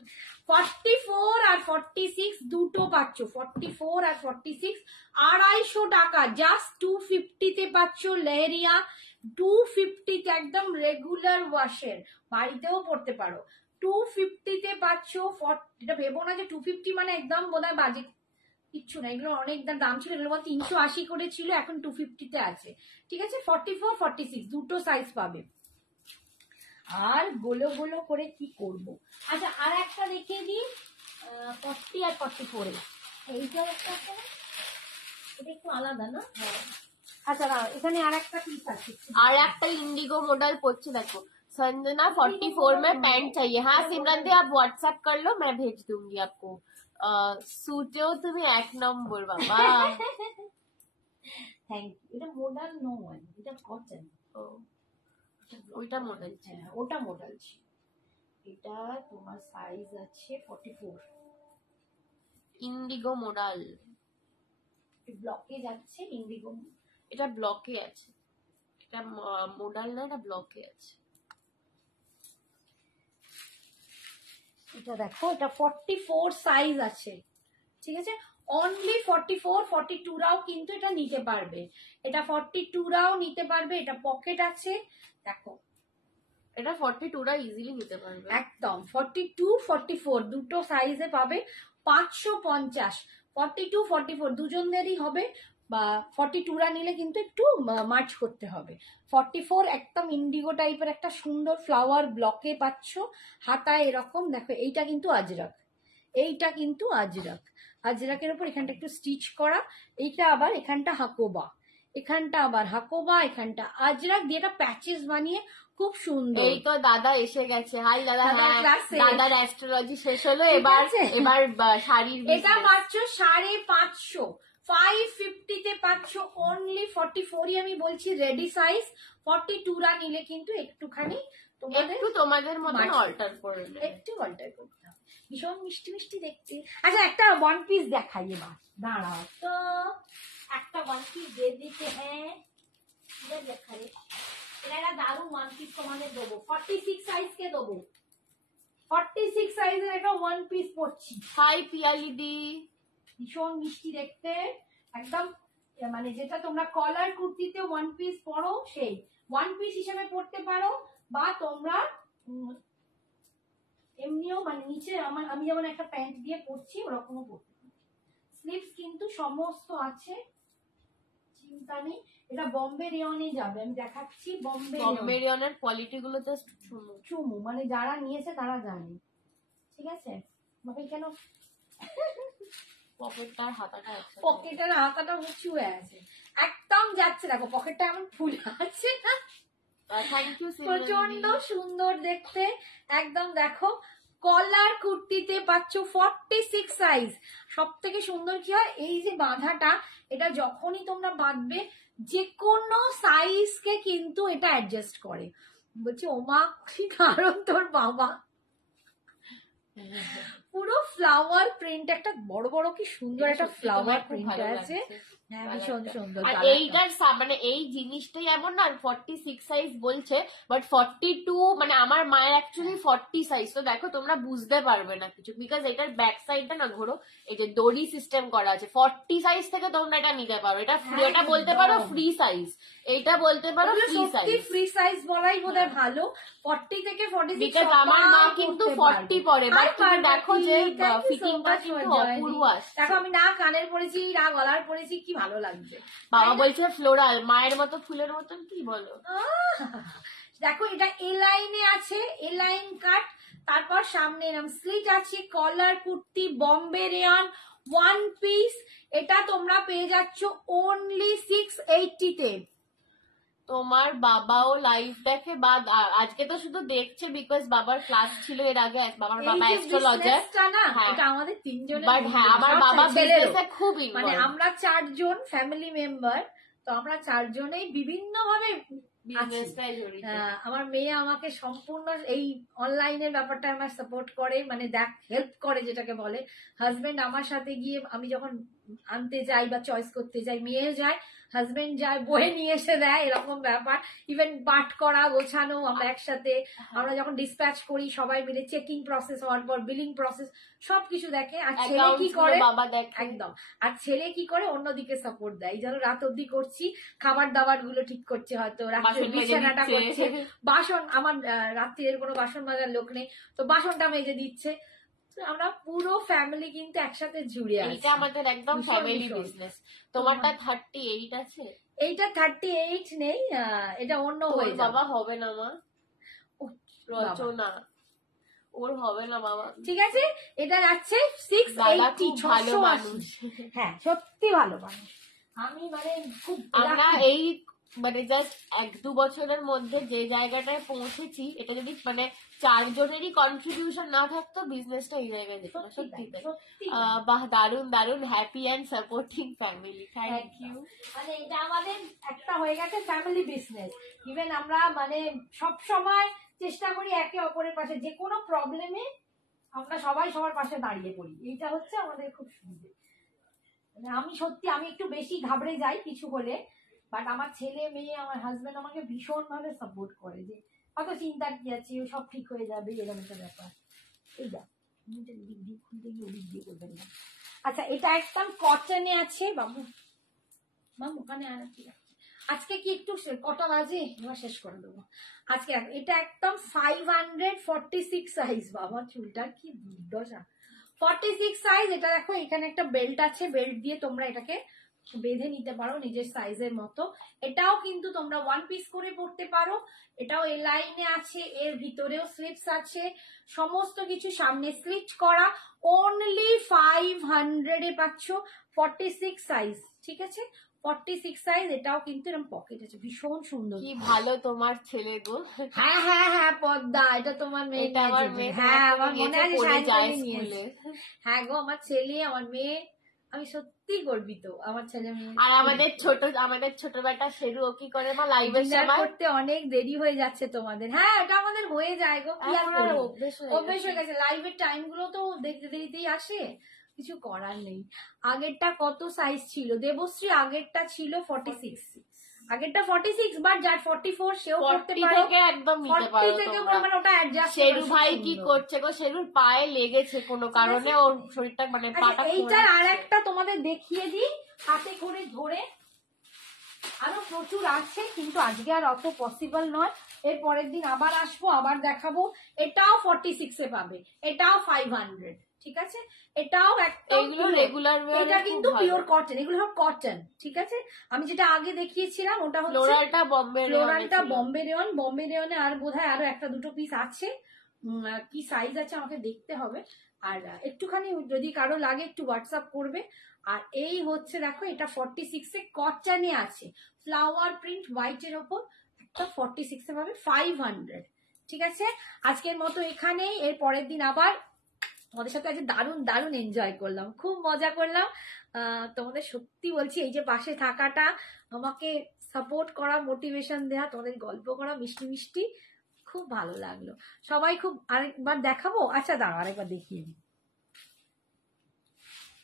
44 আর 46 দুটো পাচ্ছ, 44 আর 46 250 টাকা, জাস্ট 250 তে পাচ্ছ লেহেরিয়া, 250 তে একদম রেগুলার ওয়াশের, বাড়িতেও পড়তে পারো, 250 তে পাচ্ছ। এটা ভেবো না যে 250 মানে একদম বোধহয় বাজে কিচ্ছু না, এগুলো অনেক দাম ছিল, এগুলো 380 করে ছিল, এখন 250 তে আছে, ঠিক আছে, 44 46 দুটো সাইজ পাবে। আর গোলো গোলো করে কি করব। আচ্ছা আর একটা দেখিয়ে দিই, 40 আর 44 এইটা একটা আছে না, এটা একটু আলাদা না। আচ্ছা না এখানে আর একটা পিস আছে, আর একটা ইন্ডিগো মডেল পড়ছে দেখো, संजना 44 में पैंट चाहिए। हाँ सिमरन दी आप व्हाट्सएप कर लो, मैं भेज दूंगी आपको। सूटेও তুমি এক নম্বর বাবা। Thank you. এটা মডেল নয়, এটা কটন। ওইটা মডেল, হ্যাঁ ওটা মডেল ছিল, এটা তোমার সাইজ আছে 44, ইন্ডিগো মডেল, ব্লকে যাচ্ছে ইন্ডিগো, এটা ব্লকে আছে, এটা মডেল না, এটা ব্লকে আছে। এটা দেখো, এটা 44 সাইজ আছে, ঠিক আছে, অনলি 44 42 রাও কিন্তু এটা নিতে পারবে, এটা 42 রাও নিতে পারবে, এটা পকেট আছে, দেখো এটা 42 রা ইজিলি নিতে পারবে, একদম 42 44 দুটো সাইজে পাবে, 550, 42 44 দুজনেরই হবে, বা 42 রা নিলে কিন্তু একটু মার্চ করতে হবে। 44 একদম ইন্ডিগো টাইপের একটা সুন্দর ফ্লাওয়ার ব্লকে পাচ্ছ, হাতায় এরকম দেখো, এইটা কিন্তু আজরাক, এইটা কিন্তু আজরাক, আজরাকের উপর এখানটা একটু স্টিচ করা, এইটা আবার এখানটা হাকোবা, এখানটা আবার হাকোবা, এখানটা আজরাক দিয়ে একটা প্যাচেস বানিয়ে খুব সুন্দর। এই তো দাদা এসে গেছে, হাই দাদা। দাদার অ্যাস্ট্রোলজি শেষ হলো, এবার শাড়ির, এটা পাচ্ছ 550, 550 তে পাচ্ছ অনলি 44ই আমি বলছি রেডি সাইজ, 42 রা নিলে কিন্তু একটুখানি তোমাদের মতন অল্টার করবে, একটু অল্টার করতে হবে, ভীষণ মিষ্টি মিষ্টি দেখতে। আচ্ছা একটা ওয়ান পিস দেখাই এবার, দাঁড়াও তো, একটা ওয়ান পিস দিয়ে দিতে, হ্যাঁ দেখাই, এটা দারুণ ওয়ান পিস তোমাদের দেবো, 46 সাইজ কে দেবো, 46 সাইজের একটা ওয়ান পিস পড়ছি। হাই পিয়ালিদি, ভীষণ মিষ্টি দেখতে, একদম মানে যেটা তোমরা কলার কুর্তিতে ওয়ান পিস পরো সেই ওয়ান পিস হিসেবে পড়তে পারো, বা তোমরা এমনিও মানে নিচে আমি যেমন একটা প্যান্ট দিয়ে পরছি ওরকমও পরতে পারো। স্লিভস কিন্তু সমস্ত আছে, চিন্তা নেই। এটা বম্বে রেয়নে যাবে, আমি দেখাচ্ছি বম্বে রেয়নের কোয়ালিটি গুলো জাস্ট চুমু, মানে যারা নিয়েছে তারা জানে, ঠিক আছে। বাকি কেন পকেটটার হাতাটা উঁচু হয়ে আছে, একদম যাচ্ছে, দেখো পকেটটা এমন ফুল আছে না, থ্যাংক ইউ। প্রচন্ড সুন্দর দেখতে একদম। দেখো কলার কুর্তিতে পাচ্ছ 46 সাইজ। সব থেকে সুন্দর কি হয়, এই যে বাঁধাটা, এটা যখনই তোমরা বাঁধবে যে কোনো সাইজকে কিন্তু এটা অ্যাডজাস্ট করে। বলছি ওমা কি কারণ তোর বাবা, পুরো ফ্লাওয়ার প্রিন্ট, একটা বড় বড় কি সুন্দর একটা ফ্লাওয়ার প্রিন্ট আছে, হ্যাঁ ভীষণ সুন্দর। আর এইটার মানে এই জিনিসটাই এমন না 46 সাইজ বলছে, বাট 42 মানে আমার মায়ের অ্যাকচুয়ালি 40 সাইজ। তো দেখো তোমরা বুঝতে পারবে না কিছু, বিকজ এটার ব্যাক সাইডটা না ঘোরো, এই যে দড়ি সিস্টেম করা আছে। 40 সাইজ থেকে তোমরা এটা নিতে পারো, এটা এটা বলতে পারো ফ্রি সাইজ, এইটা বলতে পারো ফ্রি সাইজ। ফ্রি সাইজ বলাই বোধহয় ভালো, 40 থেকে 46। বিকজ আমার মা কিন্তু 40 পরে, বাট তুমি দেখো যে ফিটিংটা কিন্তু অপূর্ব আসছে। দেখো আমি না কানের পরেছি না গলার পরেছি, কি ভালো লাগছে। বাবা বলছে ফ্লোরাল, মায়ের মতো ফুলের মতন, কি বলো। দেখো এটা এ লাইনে আছে, এ লাইন কাট, তারপর সামনে এরকম স্লিট আছে, collar kurti Bombay rayon one piece. এটা তোমরা পেয়ে যাচ্ছ অনলি 680 তে। তোমার বাবাও লাইভ দেখে বা আজকে তো শুধু দেখছে বিকজ বাবার ক্লাস ছিল এর আগে, বাবার বাবা অ্যাস্ট্রোলজার, এটা আমাদের তিনজনের, বাট হ্যাঁ আমার বাবা বিজনেসে খুব মানে আমরা 4 জন ফ্যামিলি মেম্বার, তো আমরা 4 জনেই বিভিন্ন ভাবে বিজনেসটাই জড়িত। আমার মেয়ে আমাকে সম্পূর্ণ এই অনলাইনের ব্যাপারটা আমার সাপোর্ট করে, মানে দেখ হেল্প করে যেটাকে বলে। হাজবেন্ড আমার সাথে গিয়ে আমি যখন আনতে যাই বা চয়েস করতে যাই, মেয়ে যায়, হাজবেন্ড যায়, বয়ে নিয়ে এসে দেয়, এরকম ব্যাপার। ইভেন পাঠ করা গোছানো আমরা একসাথে, আমরা যখন ডিসপ্যাচ করি সবাই মিলে, চেকিং প্রসেস হওয়ার পর বিলিং প্রসেস সবকিছু দেখে। আর ছেলে কি করে, বাবা দেখে একদম, আর ছেলে কি করে অন্যদিকে সাপোর্ট দেয়, যেন রাত অব্দি করছি, খাবার দাবার গুলো ঠিক করছে, হয়তো রাত্রে বিছানাটা করছে, বাসন, আমার রাত্রির কোনো বাসন মাজার লোক নেই, তো বাসনটা মেজে দিচ্ছে। আমরা পুরো ফ্যামিলি কিন্তু একসাথে জুড়ে আছি, এটা আমাদের একদম ফ্যামিলি বিজনেস। তোমারটা 38 আছে? এইটা 38 নেই, এটা অন্য হয়ে যাবে। বাবা হবে না মা, রচনা ওর হবে না বাবা, ঠিক আছে। এটা যাচ্ছে 680, ভালো মানুষ, হ্যাঁ সত্যি ভালো মানুষ। আমি মানে খুব, আমরা এই মানে জাস্ট 1-2 বছরের মধ্যে যে জায়গাটায় পৌঁছেছি, এটা যদি মানে 4 জনেরই কন্ট্রিবিউশন না থাকতো বিজনেসটা এই জায়গায় যেত না। সত্যি তাই। বাহ, দারুন দারুন, happy and supporting family, thank you. মানে এটা আমাদের একটা হয়ে গেছে ফ্যামিলি বিজনেস। ইভেন আমরা মানে সব সময় চেষ্টা করি একে অপরের পাশে, যে কোনো প্রবলেমে আমরা সবাই সবার পাশে দাঁড়িয়ে পড়ি। এইটা হচ্ছে আমাদের খুব সুবিধে। মানে আমি একটু বেশি ঘাবড়ে যাই কিছু হলে, বাট আমার ছেলে মেয়ে আমার হাজবেন্ড আমাকে ভীষণ ভাবে সাপোর্ট করে, যে অত চিন্তার কি আছে, সব ঠিক হয়ে যাবে, এরকম একটা ব্যাপার। এই যা খুলতে গিয়ে ওদিক দিয়ে করবেন না। আচ্ছা এটা একদম কটনে আছে বাবু, মাম ওখানে আর কি আজকে কি একটু কটা বাজে, এবার শেষ করে দেবো আজকে। এটা একদম 546 সাইজ, বাবা চুলটা কি দুর্দশা। 46 সাইজ। এটা দেখো এখানে একটা বেল্ট আছে, বেল্ট দিয়ে তোমরা এটাকে বেঁধে নিতে পারো নিজের সাইজের মতো। এটাও কিন্তু তোমরা ওয়ান পিস করে পরতে পারো। এটাও এ লাইনে আছে, এর ভিতরেও স্লিপস আছে, সমস্ত কিছু সামনে স্লিচ করা। অনলি 500 এ পাচ্ছ, 46 সাইজ, ঠিক আছে 46 সাইজ। এটাও কিন্তু এরকম পকেট আছে, ভীষণ সুন্দর। কি ভালো তোমার ছেলে গো। হ্যাঁ হ্যাঁ হ্যাঁ পদ্মা, এটা তোমার মেয়ে, হ্যাঁ আমার মনে আছে। হ্যাঁ গো আমার ছেলে আমার মেয়ে, আমি সত্যি গর্বিত আমার ছেলে মেয়ে। আর আমাদের ছোট বেটা শেরু, ও কি করে মা লাইভের সময় করতে অনেক দেরি হয়ে যাচ্ছে তোমাদের। হ্যাঁ এটা আমাদের হয়ে যায় গো, কি আর অভ্যেস হয়ে গেছে। লাইভের টাইম গুলো তো দেখতে দেরিতেই আসে, কিছু করার নেই। আগেরটা কত সাইজ ছিল দেবশ্রী? আগেরটা ছিল 46, আগেরটা 46, বাট যার 44 সেও করতে পারো, একদম নিতে পারো তোমরা। মানে ওটা অ্যাডজাস্ট। শেরু ভাই কি করছে গো? শেরুর পায়ে লেগেছে কোনো কারণে, ওর শরীরটা মানে পাটা। এইটার আর একটা তোমাদের দেখিয়ে দিই হাতে করে ধরে, আরো প্রচুর আছে কিন্তু আজকে আর অত পসিবল নয়। এর পরের দিন আবার আসবো, আবার দেখাবো। এটাও 46 এ পাবে, এটাও 500, ঠিক আছে? এটাও একদম এগুলো রেগুলার এটা কিন্তু পিওর কটন, এগুলো সব কটন, ঠিক আছে? আমি যেটা আগে দেখিয়েছিলাম ওটা হচ্ছে ফ্লোরালটা বম্বে রেয়ন। বম্বে রেয়নে আর বোধহয় আরো একটা দুটো পিস আছে, কি সাইজ আছে আমাকে দেখতে হবে। আর একটুখানি যদি কারো লাগে একটু হোয়াটসঅ্যাপ করবে। আর এই হচ্ছে দেখো, এটা 46 এ কটনে আছে, ফ্লাওয়ার প্রিন্ট হোয়াইটের ওপর, একটা 46 এ পাবে 500, ঠিক আছে? আজকের মতো এখানেই, এর পরের দিন আবার তোমাদের সাথে আজকে দারুণ দারুণ এনজয় করলাম, খুব মজা করলাম। তোমাদের সত্যি বলছি, এই যে পাশে থাকাটা, আমাকে সাপোর্ট করা, মোটিভেশন দেওয়া, তোমাদের গল্প করা মিষ্টি মিষ্টি, খুব ভালো লাগলো। সবাই খুব, আরেকবার দেখাবো? আচ্ছা দাঁড়াও আরেকবার দেখিয়ে দিই,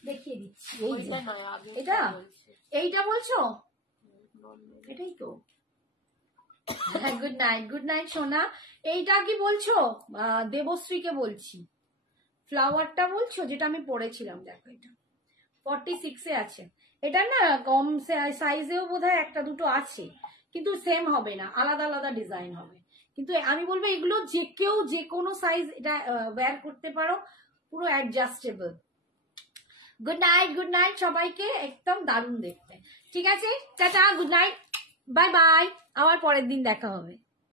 দেখিয়ে দিচ্ছি। এই যে এটা, এইটা বলছো? এটাই তো। গুড নাইট, গুড নাইট সোনা। এইটা কি বলছো? দেবশ্রীকে বলছি। ফ্লাওয়ারটা বলছো, যেটা আমি পরেছিলাম, দেখো এটা 46 এ আছে। এটা না কম সাইজেও বোধহয় একটা দুটো আছে, কিন্তু সেম হবে না, আলাদা আলাদা ডিজাইন হবে। কিন্তু আমি বলবো এগুলো যে কেউ যে কোনো সাইজ এটা ওয়্যার করতে পারো, পুরো অ্যাডজাস্টেবল। গুড নাইট সবাইকে, একদম দারুণ দেখতে, ঠিক আছে? Tata, good night, bye bye, আবার পরের দিন দেখা হবে।